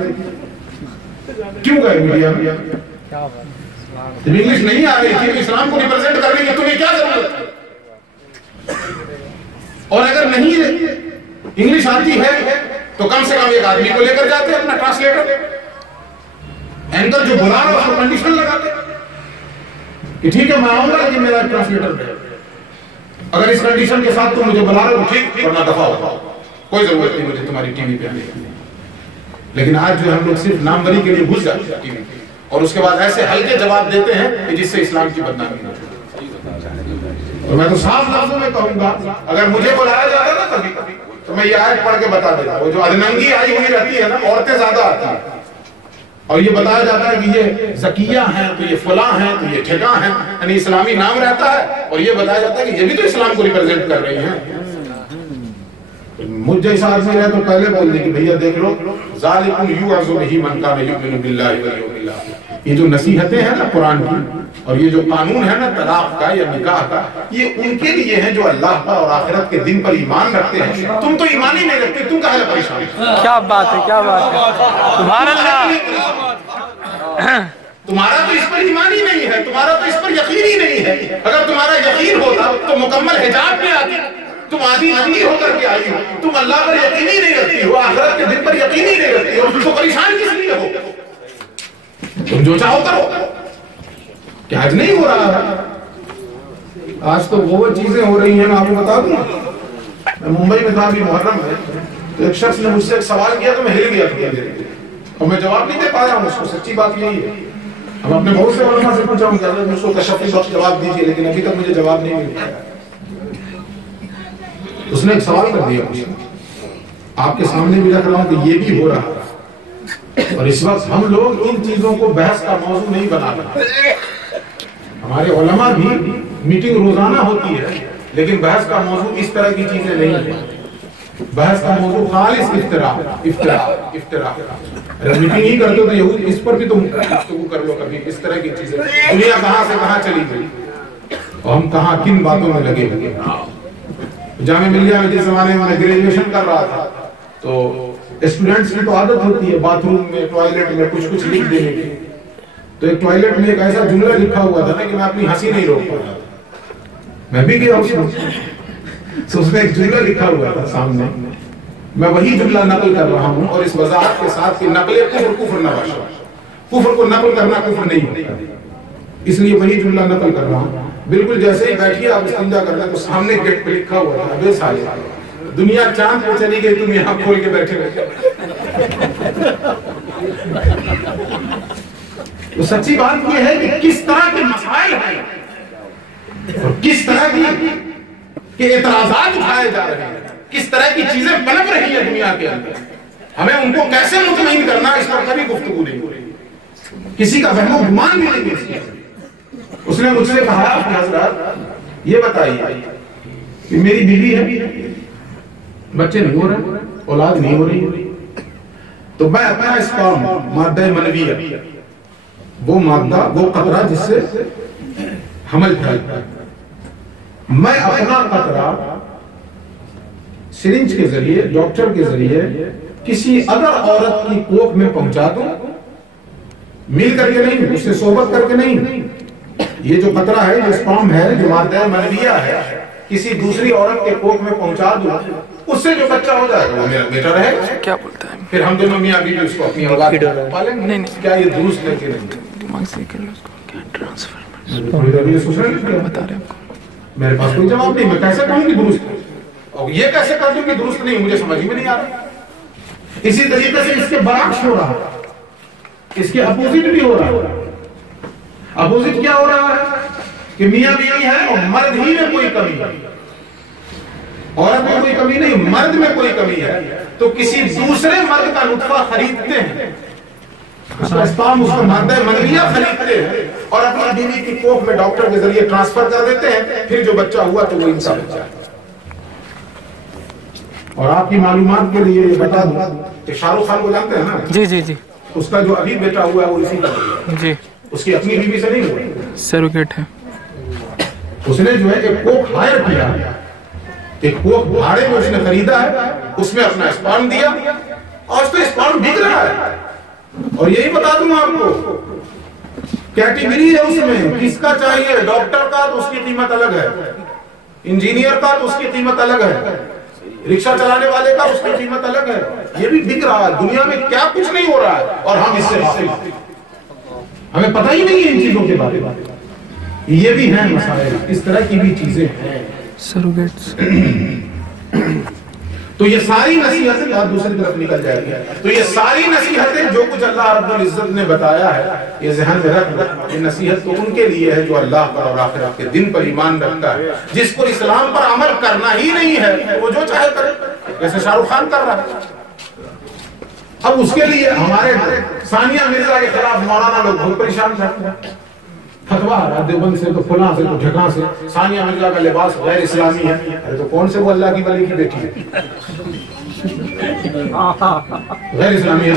کیوں گئے میڈیا میں؟ جب انگلش نہیں آ رہی تھی اسلام کو ریپرزینٹ کرنے کی تمہیں کیا ضرورت ہے؟ اور اگر نہیں انگلش آتی ہے تو کم سے کم ایک آدمی کو لے کر جاتے ہیں اپنا ٹرانسلیٹر. اینکر جو بلا رہا ہے اس کو کنڈیشن لگاتے کہ ٹھیک ہے میں آؤں گا لیکن میرا ٹرانسلیٹر ہے، اگر اس کنڈیشن کے ساتھ تم مجھے بلا رہے ہو ٹھیک، ورنہ دفعہ ہو، کوئی ضرورت نہیں مجھے تمہاری ٹی وی پہ آنے کی. لیکن آج جو ہم لوگ صرف نام بری کے لیے گھس جاتے ہیں ٹی وی پہ، اور اس کے بعد ایسے ہلکے جواب دیتے ہیں کہ جس سے اسلام کی بدنامی ہو. تو میں تو صاف لفظوں میں کہوں گا، اگر مجھے بلایا جاتا نا کبھی تو میں یہ آیت پڑھ کے بتا دیتا، وہ جو ادننگی آئی ہوئی رہتی ہے نا، عورتیں زیادہ آتی ہیں، اور یہ بتایا جاتا ہے کہ یہ زکیہ ہیں تو یہ فلاں ہیں تو یہ ٹھگاں ہیں، یعنی اسلامی نام رہتا ہے، اور یہ بتایا جاتا ہے کہ یہ بھی تو اسلام کو ریپرزینٹ کر رہی ہیں۔ مجھ جیسا آدمی ہے تو پہلے بول دے کہ بھیا دیکھ لو، ذالکم یوعظ بہ من کان یؤمن باللہ والیوم الآخر، یہ جو نصیحتیں ہیں نا قرآن کی، اور یہ جو قانون ہے نا طلاق کا یا نکاح کا، یہ ان کے لیے ہیں جو اللہ پر اور آخرت کے دن پر ایمان رکھتے ہیں۔ تم تو ایمان ہی نہیں رکھتے، تم کہے پریشان؟ کیا بات ہے، کیا بات ہے، سبحان اللہ۔ تمہارا تو اس پر ایمان ہی نہیں ہے، تمہارا تو اس پر یقین ہی نہیں ہے۔ اگر تمہارا یقین ہوتا تو مکمل حجاب میں آتی، تم آدھی ننگی ہو کر کے آئی ہو، تم اللہ پر یقین ہی نہیں رکھتی ہو، آخرت کے دن پر یقین ہی نہیں رکھتی ہو، تو پریشان کس لیے ہو؟ تم جو چاہو کرو، کیا آج نہیں ہو رہا ہے؟ آج تو وہ چیزیں ہو رہی ہیں، میں آپ کو بتا دوں، میں ممبئی میں تھا ابھی محرم میں، تو ایک شخص نے مجھ سے ایک سوال کیا تو میں ہل گیا تھا، اور میں جواب نہیں دے پایا ہوں اس کو، سچی بات یہی ہے۔ اب اپنے بہت سے علماء سے پوچھا ہوں کہ حضرت مجھ کو کشفی بخش جواب دیجیے، لیکن ابھی تک مجھے جواب نہیں مل پایا۔ اس نے ایک سوال کر دیا مجھ سے، آپ کے سامنے بھی رکھ رہا ہوں کہ یہ بھی ہو رہا ہے، اور اس وقت ہم لوگ ان چیزوں کو بحث کا موضوع نہیں بنا رہے۔ ہمارے علماء بھی میٹنگ روزانہ ہوتی ہے، لیکن بحث کا موضوع اس طرح کی چیزیں نہیں ہیں، بحث کا موضوع خالص افتراء۔ اگر میٹنگ ہی کرتے ہو تو یہود اس پر بھی تو گفتگو کر لو کبھی، اس طرح کی چیزیں، دنیا کہاں سے کہاں چلی گئی اور ہم کہاں کن باتوں میں لگے ہوئے۔ جامعہ ملیہ میں جس زمانے میں گریجویشن کر رہا تھا تو اسٹوڈنٹس کی تو عادت ہوتی ہے باتھ روم میں، ٹوائلٹ میں کچھ لکھ دینے کی، تو ایک ٹوائلٹ میں ایک ایسا جملہ لکھا ہوا تھا نا کہ میں اپنی ہنسی نہیں روک پا رہا تھا، میں بھی گیا اس میں ایک جملہ لکھا ہوا تھا سامنے، میں وہی جملہ نقل کر رہا ہوں، اور اس وضاحت کے ساتھ کہ نقل کفر نہ باشا، کفر کو نقل کرنا کفر نہیں ہوتا، اس لیے وہی جملہ نقل کر رہا ہوں۔ بالکل جیسے ہی بیٹھیے آپ استنجا کرتے ہیں تو سامنے گیٹ پہ لکھا ہوا تھا، ابے سالے دنیا چاند پہ چلی گئی، تم یہاں کھول کے بیٹھے بیٹھے۔ تو سچی بات یہ ہے کہ کس طرح کے مسائل ہیں اور کس طرح کے اعتراضات اٹھائے جا رہے ہیں، کس طرح کی چیزیں پنپ رہی ہیں دنیا کے اندر، ہمیں ان کو کیسے مطمئن کرنا، اس پر کبھی گفتگو نہیں ہو رہی، کسی کا وہم و گمان بھی نہیں ہے۔ اس نے مجھ سے کہا کہ حضرات یہ بتائیے کہ میری بیوی ہے، بچے نہیں ہو رہے، اولاد نہیں ہو رہی، تو میں اپنا اسپرم مادہ منویہ، وہ مادہ، وہ قطرہ جس سے حمل پھیلتا ہے، میں اپنا قطرہ سرنج کے ذریعے، ڈاکٹر کے ذریعے کسی ادر عورت کی کوکھ میں پہنچا دوں، مل کر کے نہیں، اس سے صحبت کر کے نہیں، یہ جو قطرہ ہے، جو اسپرم ہے، جو مادہ منویہ ہے، کسی دوسری عورت کے کوکھ میں پہنچا دوں، اس سے جو بچہ ہو جائے گا وہ میرا بیٹا رہے گا۔ کیا بولتا ہے؟ پھر ہم دونوں میاں بیوی اس کو اپنی اولاد پالیں گے۔ نہیں، کیا یہ درست ہے کہ نہیں؟ دماغ سے نکل رہا ہے اس کو، کیا ٹرانسفر بتا رہے ہیں، میرے پاس کوئی جواب نہیں، میں کیسے کہوں کہ درست ہے، اور یہ کیسے کہہ دوں کہ درست نہیں، مجھے سمجھ میں نہیں آ رہا۔ اسی طریقے سے اس کے برعکس ہو رہا ہے، اس کے اپوزٹ بھی ہو رہا ہے۔ اپوزٹ کیا ہو رہا ہے کہ میاں بیوی ہے اور مرد ہی میں کوئی کمی ہے، عورت میں کوئی کمی نہیں، مرد میں کوئی کمی ہے، تو کسی دوسرے مرد کا نطفہ خریدتے ہیں، اس کا اسپرم، اس کا مادہ منویہ خریدتے ہیں، اور اپنی بیوی کی کوکھ میں ڈاکٹر کے ذریعے ٹرانسفر کر دیتے ہیں، پھر جو بچہ ہوا تو وہ ان کا بچہ ہے۔ اور آپ کی معلومات کے لیے یہ بتا دوں کہ شاہ رخ خان کو جانتے ہیں نا؟ جی، اس کا جو ابھی بیٹا ہوا ہے وہ اسی کا ہے، جی، اس کی اپنی بیوی سے نہیں ہوا، سیروگیٹ ہے۔ اس نے جو ہے ایک کوکھ ہائر کیا، ایک کوکھ بھاڑے میں اس نے خریدا ہے، اس میں اپنا اسپرم دیا، اور اس تو اسپرم بک رہا ہے۔ اور یہی بتا دوں آپ کو، کیٹیگری ہے اس میں، کس کا چاہیے، ڈاکٹر کا تو اس کی قیمت الگ ہے، انجینئر کا تو اس کی قیمت الگ ہے، رکشہ چلانے والے کا اس کی قیمت الگ ہے، یہ بھی بک رہا ہے۔ دنیا میں کیا کچھ نہیں ہو رہا ہے اور ہم اس سے غافل ہیں، ہمیں پتہ ہی نہیں ہے ان چیزوں کے بارے میں۔ یہ بھی ہیں مسائل، اس طرح کی بھی چیزیں ہیں۔ سروگیٹس تو یہ ساری نصیحتیں بات دوسری طرف نکل جائے گی. تو یہ ساری نصیحتیں جو کچھ اللہ رب العزت نے بتایا ہے یہ ذہن میں رکھ. یہ نصیحت تو ان کے لیے ہے جو اللہ پر اور آخرت کے دن پر ایمان رکھتا ہے. جس کو اسلام پر عمل کرنا ہی نہیں ہے وہ جو چاہے کرے, جیسے شاہ رخ خان کر رہا ہے. اب اس کے لیے ہمارے ثانیہ مرزا کے خلاف مولانا لوگ بہت پریشان کرتے ہیں. فتوا آ رہا دیوبند سے تو فلاں سے تو ڈھکاں سے ثانیہ مرزا کا لباس غیر اسلامی ہے. ارے تو کون سے وہ اللہ کی ولی کی بیٹی ہے؟ غیر اسلامی ہے.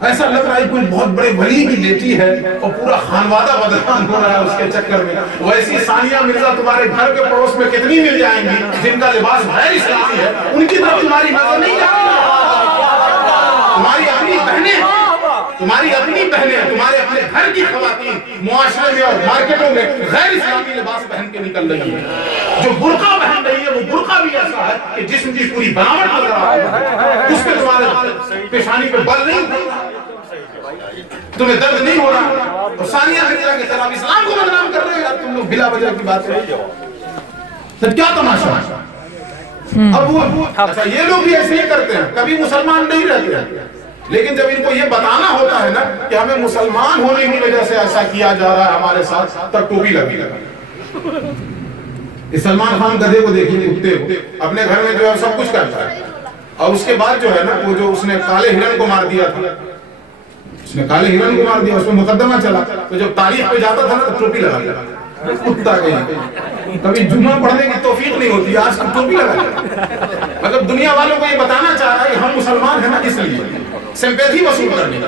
ایسا لگ رہا ہے کوئی بہت بڑے ولی کی بیٹی ہے اور پورا خانوادہ بدنام ہو رہا ہے اس کے چکر میں. ویسی ثانیہ مرزا تمہارے گھر کے پڑوس میں کتنی مل جائیں گی جن کا لباس غیر اسلامی ہے, ان کی طرف تمہاری نظر نہیں جاتی. تمہاری اپنی بہنیں تمہاری اپنے گھر کی خواتین معاشرے میں اور مارکیٹوں میں غیر اسلامی لباس پہن کے نکل رہی ہیں. جو برقع پہن رہی ہے وہ برقع بھی ایسا ہے کہ جسم کی پوری بناوٹ نظر آ رہی ہے. اس پہ تمہارے پیشانی پہ بل نہیں, تمہیں درد نہیں ہو رہا, اور ثانیہ مرزا کے خلاف اسلام کو بدنام کر رہے ہیں. تم لوگ بلا وجہ کی بات کریں تو کیا تماشا ہے؟ اب وہ اچھا یہ لوگ بھی ایسے ہی کرتے ہیں, کبھی مسلمان نہیں رہتے ہیں, لیکن جب ان کو یہ بتانا ہوتا ہے نا کہ ہمیں مسلمان ہونے کی وجہ سے ایسا کیا جا رہا ہے ہمارے ساتھ, تب ٹوپی لگی. سلمان خان گدھے کو دیکھیے, کتے کو اپنے گھر میں جو ہے سب کچھ کرتا ہے, اور اس کے بعد جو ہے نا وہ جو اس نے کالے ہرن کو مار دیا تھا, اس میں مقدمہ چلا, تو جب تاریخ پہ جاتا تھا نا تو ٹوپی لگا لیا. کتا کہیں کبھی جمعہ پڑھنے کی توفیق نہیں ہوتی, آج کل ٹوپی لگا لیا. مطلب دنیا والوں کو یہ بتانا چاہ رہا ہے کہ ہم مسلمان ہیں نا, اس لیے سمپیتھی وصول کرنے,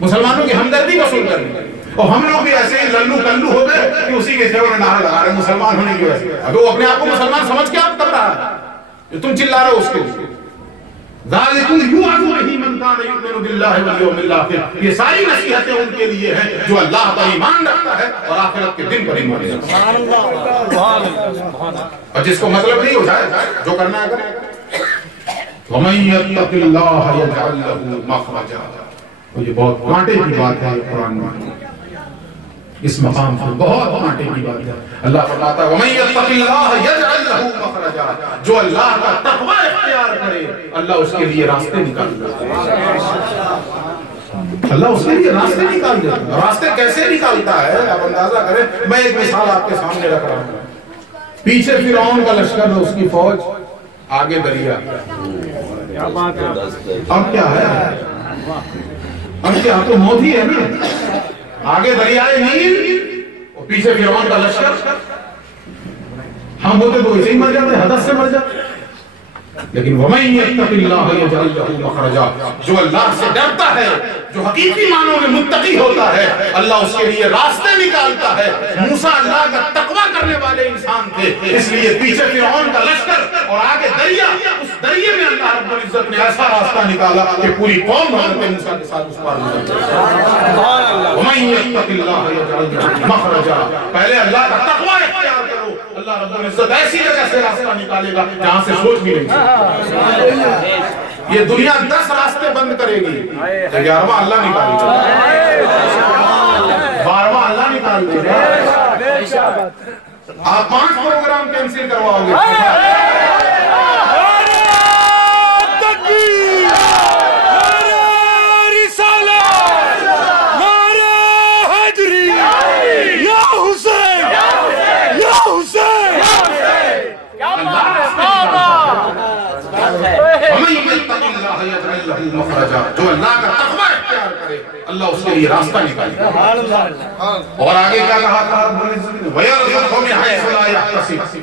مسلمانوں کی ہمدردی وصول کرنے. اور ہم لوگ بھی ایسے ہی للو کلو ہو گئے کہ اسی کے سیوا میں نعرہ لگا رہے ہیں مسلمان ہونے کی وجہ سے. ابھی وہ اپنے آپ کو مسلمان سمجھ کے آپ کر رہا ہے, جو تم چلا رہے ہو اس کے لیے. ذالکم یوعظ بہ من کان یؤمن باللہ والیوم الاخر. یہ ساری نصیحتیں ان کے لیے ہیں جو اللہ پر ایمان رکھتا ہے اور آخرت کے دن پر ایمان رکھتا ہے. اور جس کو مطلب نہیں ہو جائے جو کرنا ہے کرے. وَمَن يَتَّقِ اللَّهَ يَجْعَلْ لَهُ مَخْرَجًا. یہ بہت کانٹے کی بات ہے قرآن میں, اس مقام پر بہت کانٹے کی بات ہے. اللہ فرماتا ہے وَمَن يَتَّقِ اللَّهَ يَجْعَلْ لَهُ مَخْرَجًا. جو اللہ کا تقوی اختیار کرے اللہ اس کے لیے راستے نکال دیتا ہے. اللہ اس کے لیے راستے نکال دیتا ہے. راستے کیسے نکالتا ہے آپ اندازہ کریں. میں ایک مثال آپ کے سامنے رکھ رہا ہوں. پیچھے فرعون کا لشکر ہے, اس کی فوج, آگے دریا. اب کیا ہے, اب کیا تو موت ہی ہے نا. آگے دریائے نیل اور پیچھے فرعون کا لشکر. ہم ہوتے تو ایسے ہی مر جاتے, حدث سے مر جاتے. لیکن وَمَن يَتَّقِ اللَّهَ يَجْعَلْ لَهُ مَخْرَجًا. جو اللہ سے ڈرتا ہے, جو حقیقی معنوں میں متقی ہوتا ہے, اللہ اس کے لیے راستے نکالتا ہے. موسیٰ اللہ کا تقوی کرنے والے انسان تھے, اس لیے پیچھے فرعون کا لشکر اور آگے دریا. اس دریے میں اللہ رب العزت نے ایسا راستہ نکالا کہ پوری قوم حضرت موسیٰ کے ساتھ اس پار گزر گئی. وَمَن يَتَّقِ اللَّهَ يَجْعَلْ لَهُ مَخْرَجًا. پہلے اللہ کا تقوی اختیار کرو, اللہ رب العزت ایسی جگہ سے راستہ نکالے گا جہاں سے سوچ بھی نہیں. یہ دنیا 10 راستے بند کرے گی, 11واں اللہ نکالے گا, 12واں اللہ نکال دے گا. آپ 5 پروگرام کینسل کرواؤ گے. جو اللہ کا تقوی اختیار کرے اللہ اس کے لیے راستہ نکالے گا. اور آگے کیا کہا تھا, وَيَرْزُقْهُ مِنْ حَيْثُ لَا يَحْتَسِبُ.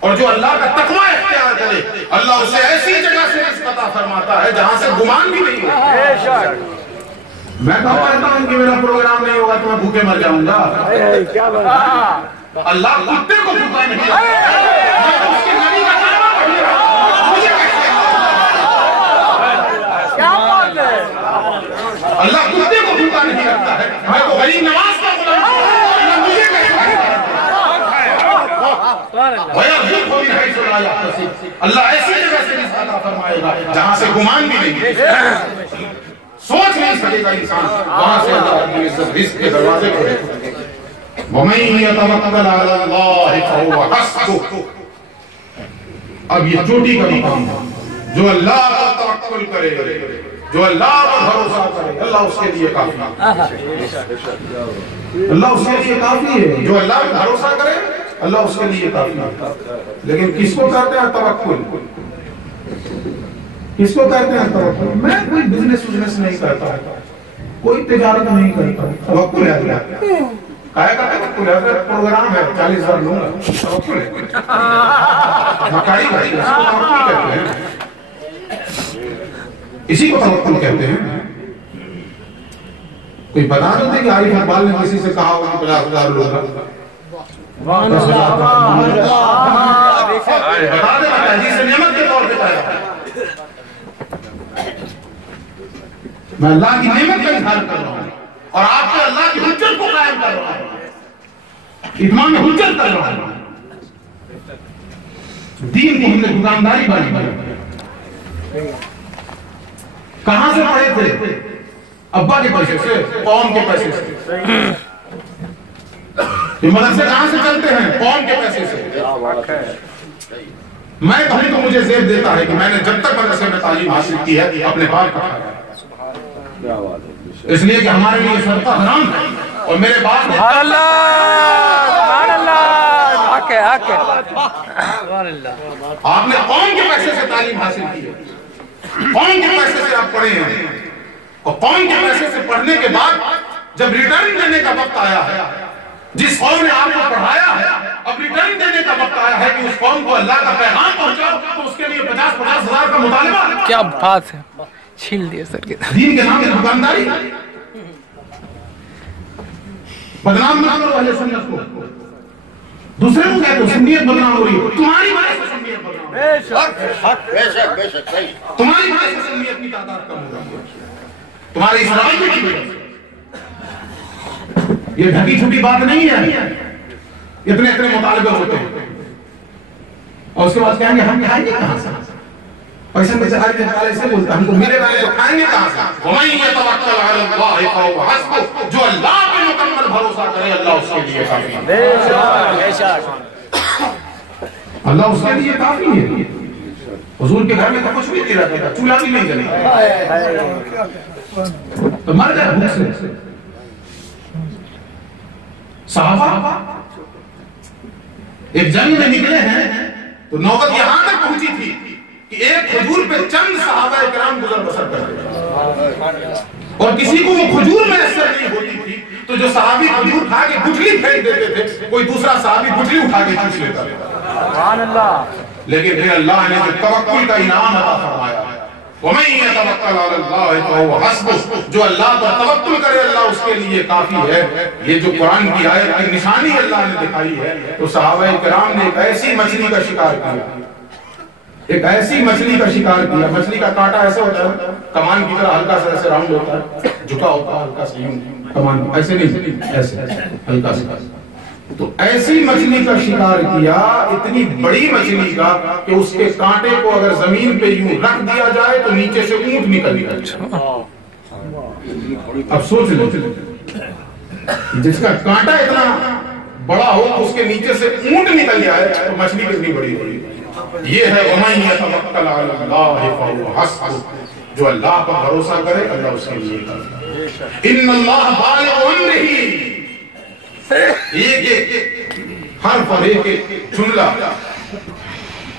اور جو اللہ کا تقوی اختیار کرے اللہ اسے ایسی جگہ سے رزق عطا فرماتا ہے جہاں سے گمان بھی نہیں ہوتا. میں کہتا ہوں کہ میرا پروگرام نہیں ہوگا تو میں بھوکے مر جاؤں گا. اللہ کتے کو بھوکا نہیں رکھتا. اللہ کتے کو بھوکا نہیں رکھتا ہے. میں تو غریب نواز کا غلام ہوں, اللہ مجھے کیسے اللہ ایسی جگہ سے رزق عطا فرمائے گا جہاں سے گمان بھی نہیں, سوچ نہیں سکے گا انسان, وہاں سے اللہ رب العزت رزق کے دروازے کھولے. وَمَن يَتَوَکَّلْ عَلَى اللَّهِ فَهُوَ حَسْبُهُ. اب یہ چوٹی کا مقام ہے. جو اللہ پر توکل کرے، جو اللہ پر بھروسہ کرے، اللہ اس کے لیے کافی ہے. اللہ اس کے لیے کافی ہے. جو اللہ پر بھروسہ کرے اللہ اس کے لیے کافی ہے. لیکن کس کو کہتے ہیں توکل؟ کس کو کہتے ہیں توکل؟ میں کوئی بزنس نہیں کرتا، کوئی تجارت نہیں کرتا، توکل ہے کیا؟ کہا کرتے توکل ہے، پروگرام ہے 40,000 لوں گا، توکل ہے. مکائی بھائی اس کو توکل کہتے ہیں، اسی کو توکل کہتے ہیں. کوئی بتا دو کہ عارف اقبال نے کسی سے کہا ہوگا 50,000 لوں گا، بتا دے حدیث نعمت کے طور پہ کہا. میں اللہ کی نعمت کا اظہار کر رہا ہوں اور آپ کو اللہ کی حجت کو قائم کر رہا ہوں، اتمام حجت کر رہا ہوں. دین کو ہم نے دکانداری بنائی. کہاں سے پڑھے تھے؟ ابا کے پیسے سے، قوم کے پیسے سے. یہ مدرسے کہاں سے چلتے ہیں؟ قوم کے پیسے سے. میں کہوں تو مجھے زیب دیتا ہے کہ میں نے جب تک مدرسے میں تعلیم حاصل کی ہے اپنے باپ کا کھایا، اس لیے کہ ہمارے لیے صدقہ حرام ہے اور میرے باپ نے آپ نے قوم کے پیسے سے تعلیم حاصل کی ہے، قوم کے پیسے سے آپ پڑھے ہیں، اور قوم کے پیسے سے پڑھنے کے بعد جب ریٹرن دینے کا وقت آیا ہے، جس قوم نے آپ کو پڑھایا ہے اب ریٹرن دینے کا وقت آیا ہے کہ اس قوم کو اللہ کا پیغام پہنچاؤ، تو اس کے لیے 50,000 کا مطالبہ. کیا بات ہے، چھیل دیا سر کے دین کے نام کی دکانداری. بدنام نہ کرو اہل سنت کو، دوسرے کو کہتے ہو سنیت بدنام ہو رہی ہے، تمہاری وجہ سے سنیت بدنام ہو رہی ہے، تمہاری وجہ سے سنیت کی تعداد کم ہو رہی ہے، تمہاری اس رویے کی وجہ سے. یہ ڈھکی چھپی بات نہیں ہے. اتنے مطالبے ہوتے ہیں اور اس کے بعد کہیں گے ہم کھائیں گے کہاں سے؟ پیسے میں سے ایسے بولتا ہم کو میرے والے تو کھائیں گے کہاں سے؟ وَمَن يَتَوَكَّلْ عَلَى اللَّهِ فَهُوَ حَسْبُهُ. جو اللہ پہ مکمل بھروسہ کرے اللہ اس کے لیے کافی ہے. اللہ اس کے لیے کافی ہے. حضور کے گھر میں تو کچھ بھی نہیں رہتا، چولہا بھی نہیں جلے تو مر جائے بھوک سے. صحابہ ایک جنگ میں نکلے ہیں تو نوبت یہاں تک پہنچی تھی کہ ایک کھجور پہ چند صحابہ کرام گزر بسر کرتے تھے اور کسی کو وہ کھجور میں اثر نہیں ہوتی تھی تو جو صحابی کھجور کھا کے گٹھلی پھینک دیتے تھے کوئی دوسرا صحابی گٹھلی اٹھا کے چوس لیتا تھا. لیکن پھر اللہ نے جو توکل کا انعام عطا فرمایا، وَمَن يَتَوَكَّلْ عَلَى اللَّهِ فَهُوَ حَسْبُهُ. جو اللہ پر توکل کرے اللہ اس کے لیے کافی ہے. یہ جو قرآن کی آیت کی نشانی اللہ نے دکھائی ہے تو صحابہ کرام نے ایک ایسی مچھلی کا شکار کیا، ایک ایسی مچھلی کا شکار کیا. مچھلی کا کانٹا ایسے ہوتا ہے کمان کی طرح ہلکا سا ایسے راؤنڈ ہوتا ہے، جھکا ہوتا ہے ہلکا سا یوں، کمان ایسے نہیں ایسے ہلکا سا. تو ایسی مچھلی کا شکار کیا، اتنی بڑی مچھلی کا کہ اس کے کانٹے کو اگر زمین پہ یوں رکھ دیا جائے تو نیچے سے اونٹ نکل گیا. اب سوچ لو جس کا کانٹا اتنا بڑا ہو اس کے نیچے سے اونٹ نکل جائے تو مچھلی کتنی بڑی ہوگی. یہ ہے وَمَن يَتَوَكَّلْ عَلَى اللَّهِ فَهُوَ حَسْبُهُ. جو اللہ پر بھروسہ کرے اللہ اس کے لیے کافی ہے. إِنَّ اللَّهَ بَالِغُ أَمْرِهِ. ایک ہر پر ایک جملہ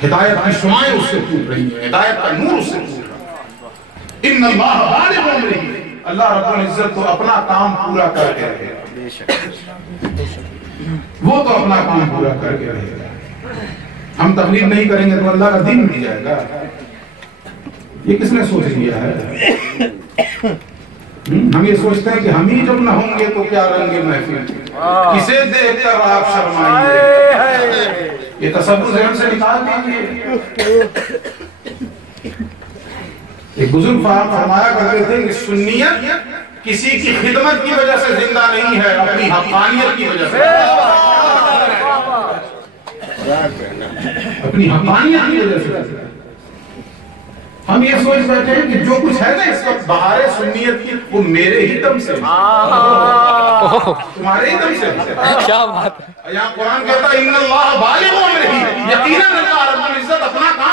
ہدایت کی شعائیں اس سے پھوٹ رہی ہیں، ہدایت کا نور اس سے پھوٹ رہا ہے. ان اللہ بالغ امرہ. اللہ رب العزت تو اپنا کام پورا کر کے رہے گا، وہ تو اپنا کام پورا کر کے رہے گا. ہم تقلید نہیں کریں گے تو اللہ کا دین مل جائے گا. یہ کس نے سوچ لیا ہے؟ ہم یہ سوچتے ہیں کہ ہم ہی جب نہ ہوں گے تو کیا رنگ محفل، کسے دیکھ کر آپ شرمائیں گے. یہ تصور ذہن سے نکال دیجیے. ایک بزرگ فرمایا کرتے تھے کہ سنیت کسی کی خدمت کی وجہ سے زندہ نہیں ہے، اپنی حقانیت کی وجہ سے، اپنی حقانیت کی وجہ سے. ہم یہ سوچ بیٹھے ہیں کہ جو کچھ ہے نا اس وقت بہار سنیت کی وہ میرے ہی دم سے، تمہارے ہی دم سے. کیا بات ہے. یہاں قرآن کہتا ہے ان اللہ بالغ امرہ، یقیناً اللہ رب العزت اپنا کام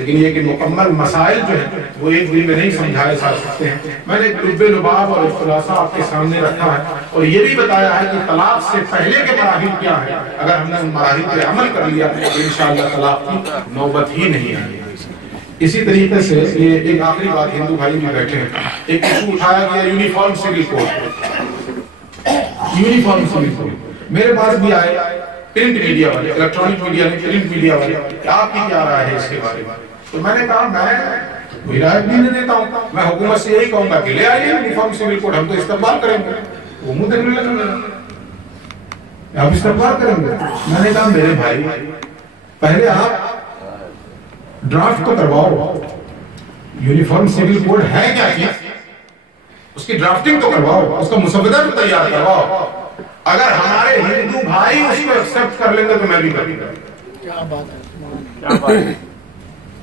لیکن یہ کہ مکمل مسائل جو ہیں وہ ایک دن میں نہیں سمجھائے جا سکتے ہیں. میں نے لب لباب اور خلاصہ آپ کے سامنے رکھا ہے اور یہ بھی بتایا ہے کہ طلاق سے پہلے کے مراحل کیا ہے. اگر ہم نے ان مراحل پہ عمل کر لیا تو انشاءاللہ طلاق کی نوبت ہی نہیں آئے گی. اسی طریقے سے یہ ایک آخری بات، ہندو بھائی بھی بیٹھے ہیں، ایک ایشو اٹھایا گیا uniform civil code. Uniform civil code میرے پاس بھی آئے پرنٹ میڈیا والے، الیکٹرانک میڈیا نہیں، پرنٹ میڈیا والے، آپ کی کیا رائے ہے اس کے بارے میں؟ تو میں نے کہا میں کوئی رائے بھی نہیں دیتا ہوں، میں حکومت سے یہی کہوں گا کہ لے آئیے یونیفارم سول کوڈ، ہم تو استقبال کریں گے. وہ منہ دیکھنے لگا آپ استقبال کریں گے. میں نے کہا میرے بھائی پہلے آپ ڈرافٹ تو کرواؤ، یونیفارم سول کوڈ ہے کیا چیز اس کی ڈرافٹنگ تو کرواؤ، اس کا مسودہ تو تیار کرواؤ. اگر ہمارے ہندو بھائی اس کو ایکسپٹ کر لیں گے تو میں بھی کر لوں گا.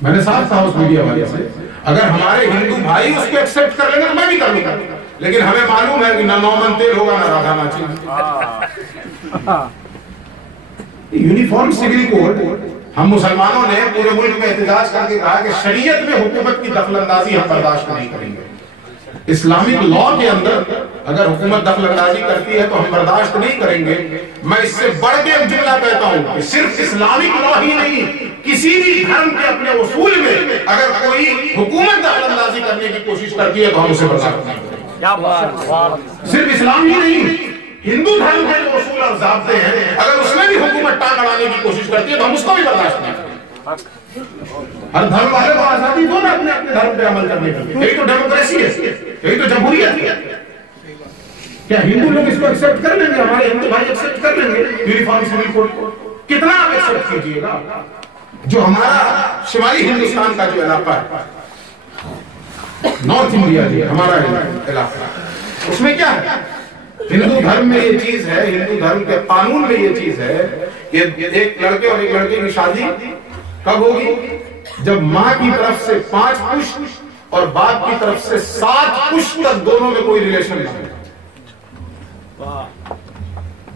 میں نے صاف کہا اس میڈیا والے سے، اگر ہمارے ہندو بھائی اس کو ایکسپٹ کر لیں گے تو میں بھی کر لوں گا. لیکن ہمیں معلوم ہے کہ نہ نومن تیل ہوگا نہ رادھا ماچی. یونیفارم سول کوڈ ہم مسلمانوں نے پورے ملک میں احتجاج کر کے کہا کہ شریعت میں حکومت کی دخل اندازی ہم برداشت نہیں کریں گے. اسلامک لا کے اندر اگر حکومت دخل اندازی کرتی ہے تو ہم برداشت نہیں کریں گے. میں اس سے بڑھ کے ایک جملہ کہتا ہوں کہ صرف اسلامک لا ہی نہیں، کسی بھی دھرم کے اپنے اصول میں اگر کوئی حکومت دخل اندازی کرنے کی کوشش کرتی ہے تو ہم اسے برداشت نہیں کریں گے. صرف اسلام ہی نہیں، ہندو دھرم کے جو اصول اور ضابطے ہیں اگر اس میں بھی حکومت ٹانگ اڑانے کی کوشش کرتی ہے تو ہم اس کو بھی برداشت نہیں کریں گے. ہر دھرم والے کو آزادی دو نا اپنے اپنے دھرم پہ عمل کرنے کی. یہی تو ڈیموکریسی ہے، یہی تو جمہوریت ہے. کیا ہندو لوگ اس کو ایکسپٹ کر لیں گے؟ ہمارے ہندو بھائی ایکسپٹ کر لیں گے یونیفارم سول کوڈ؟ کتنا آپ ایکسپٹ کیجیے گا؟ جو ہمارا شمالی ہندوستان کا جو علاقہ ہے، نارتھ انڈیا جو ہمارا علاقہ، اس میں کیا ہے؟ ہندو دھرم میں یہ چیز ہے، ہندو دھرم کے قانون میں یہ چیز ہے کہ ایک لڑکے اور ایک لڑکی کی شادی کب ہوگی؟ جب ماں کی طرف سے 5 پشت اور باپ کی طرف سے 7 پشت تک دونوں میں کوئی ریلیشن نہیں.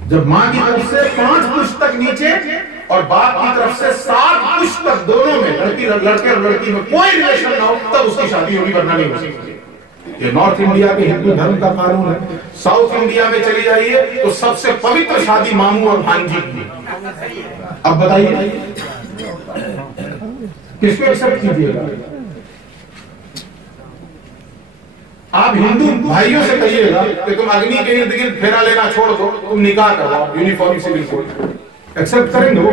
جب ماں کی طرف سے 5 پشت تک نیچے اور باپ کی طرف سے 7 پشت تک دونوں میں لڑکے اور لڑکی میں کوئی ریلیشن نہ ہو تب اس کی شادی ہوگی، ورنہ نہیں ہو سکتی. یہ نارتھ انڈیا کے ہندو دھرم کا قانون ہے. ساؤتھ انڈیا میں چلی جائیے تو سب سے پوتر شادی ماموں اور بھانجی کی. اب بتائیے کس کو ایکسپٹ کیجیے گا؟ آپ ہندو بھائیوں سے کہیے گا کہ تم اگنی کے ارد گرد پھیرا لینا چھوڑ دو، تم نکاح کرواؤ یونیفارم سول کوڈ، ایکسپٹ کریں گے وہ؟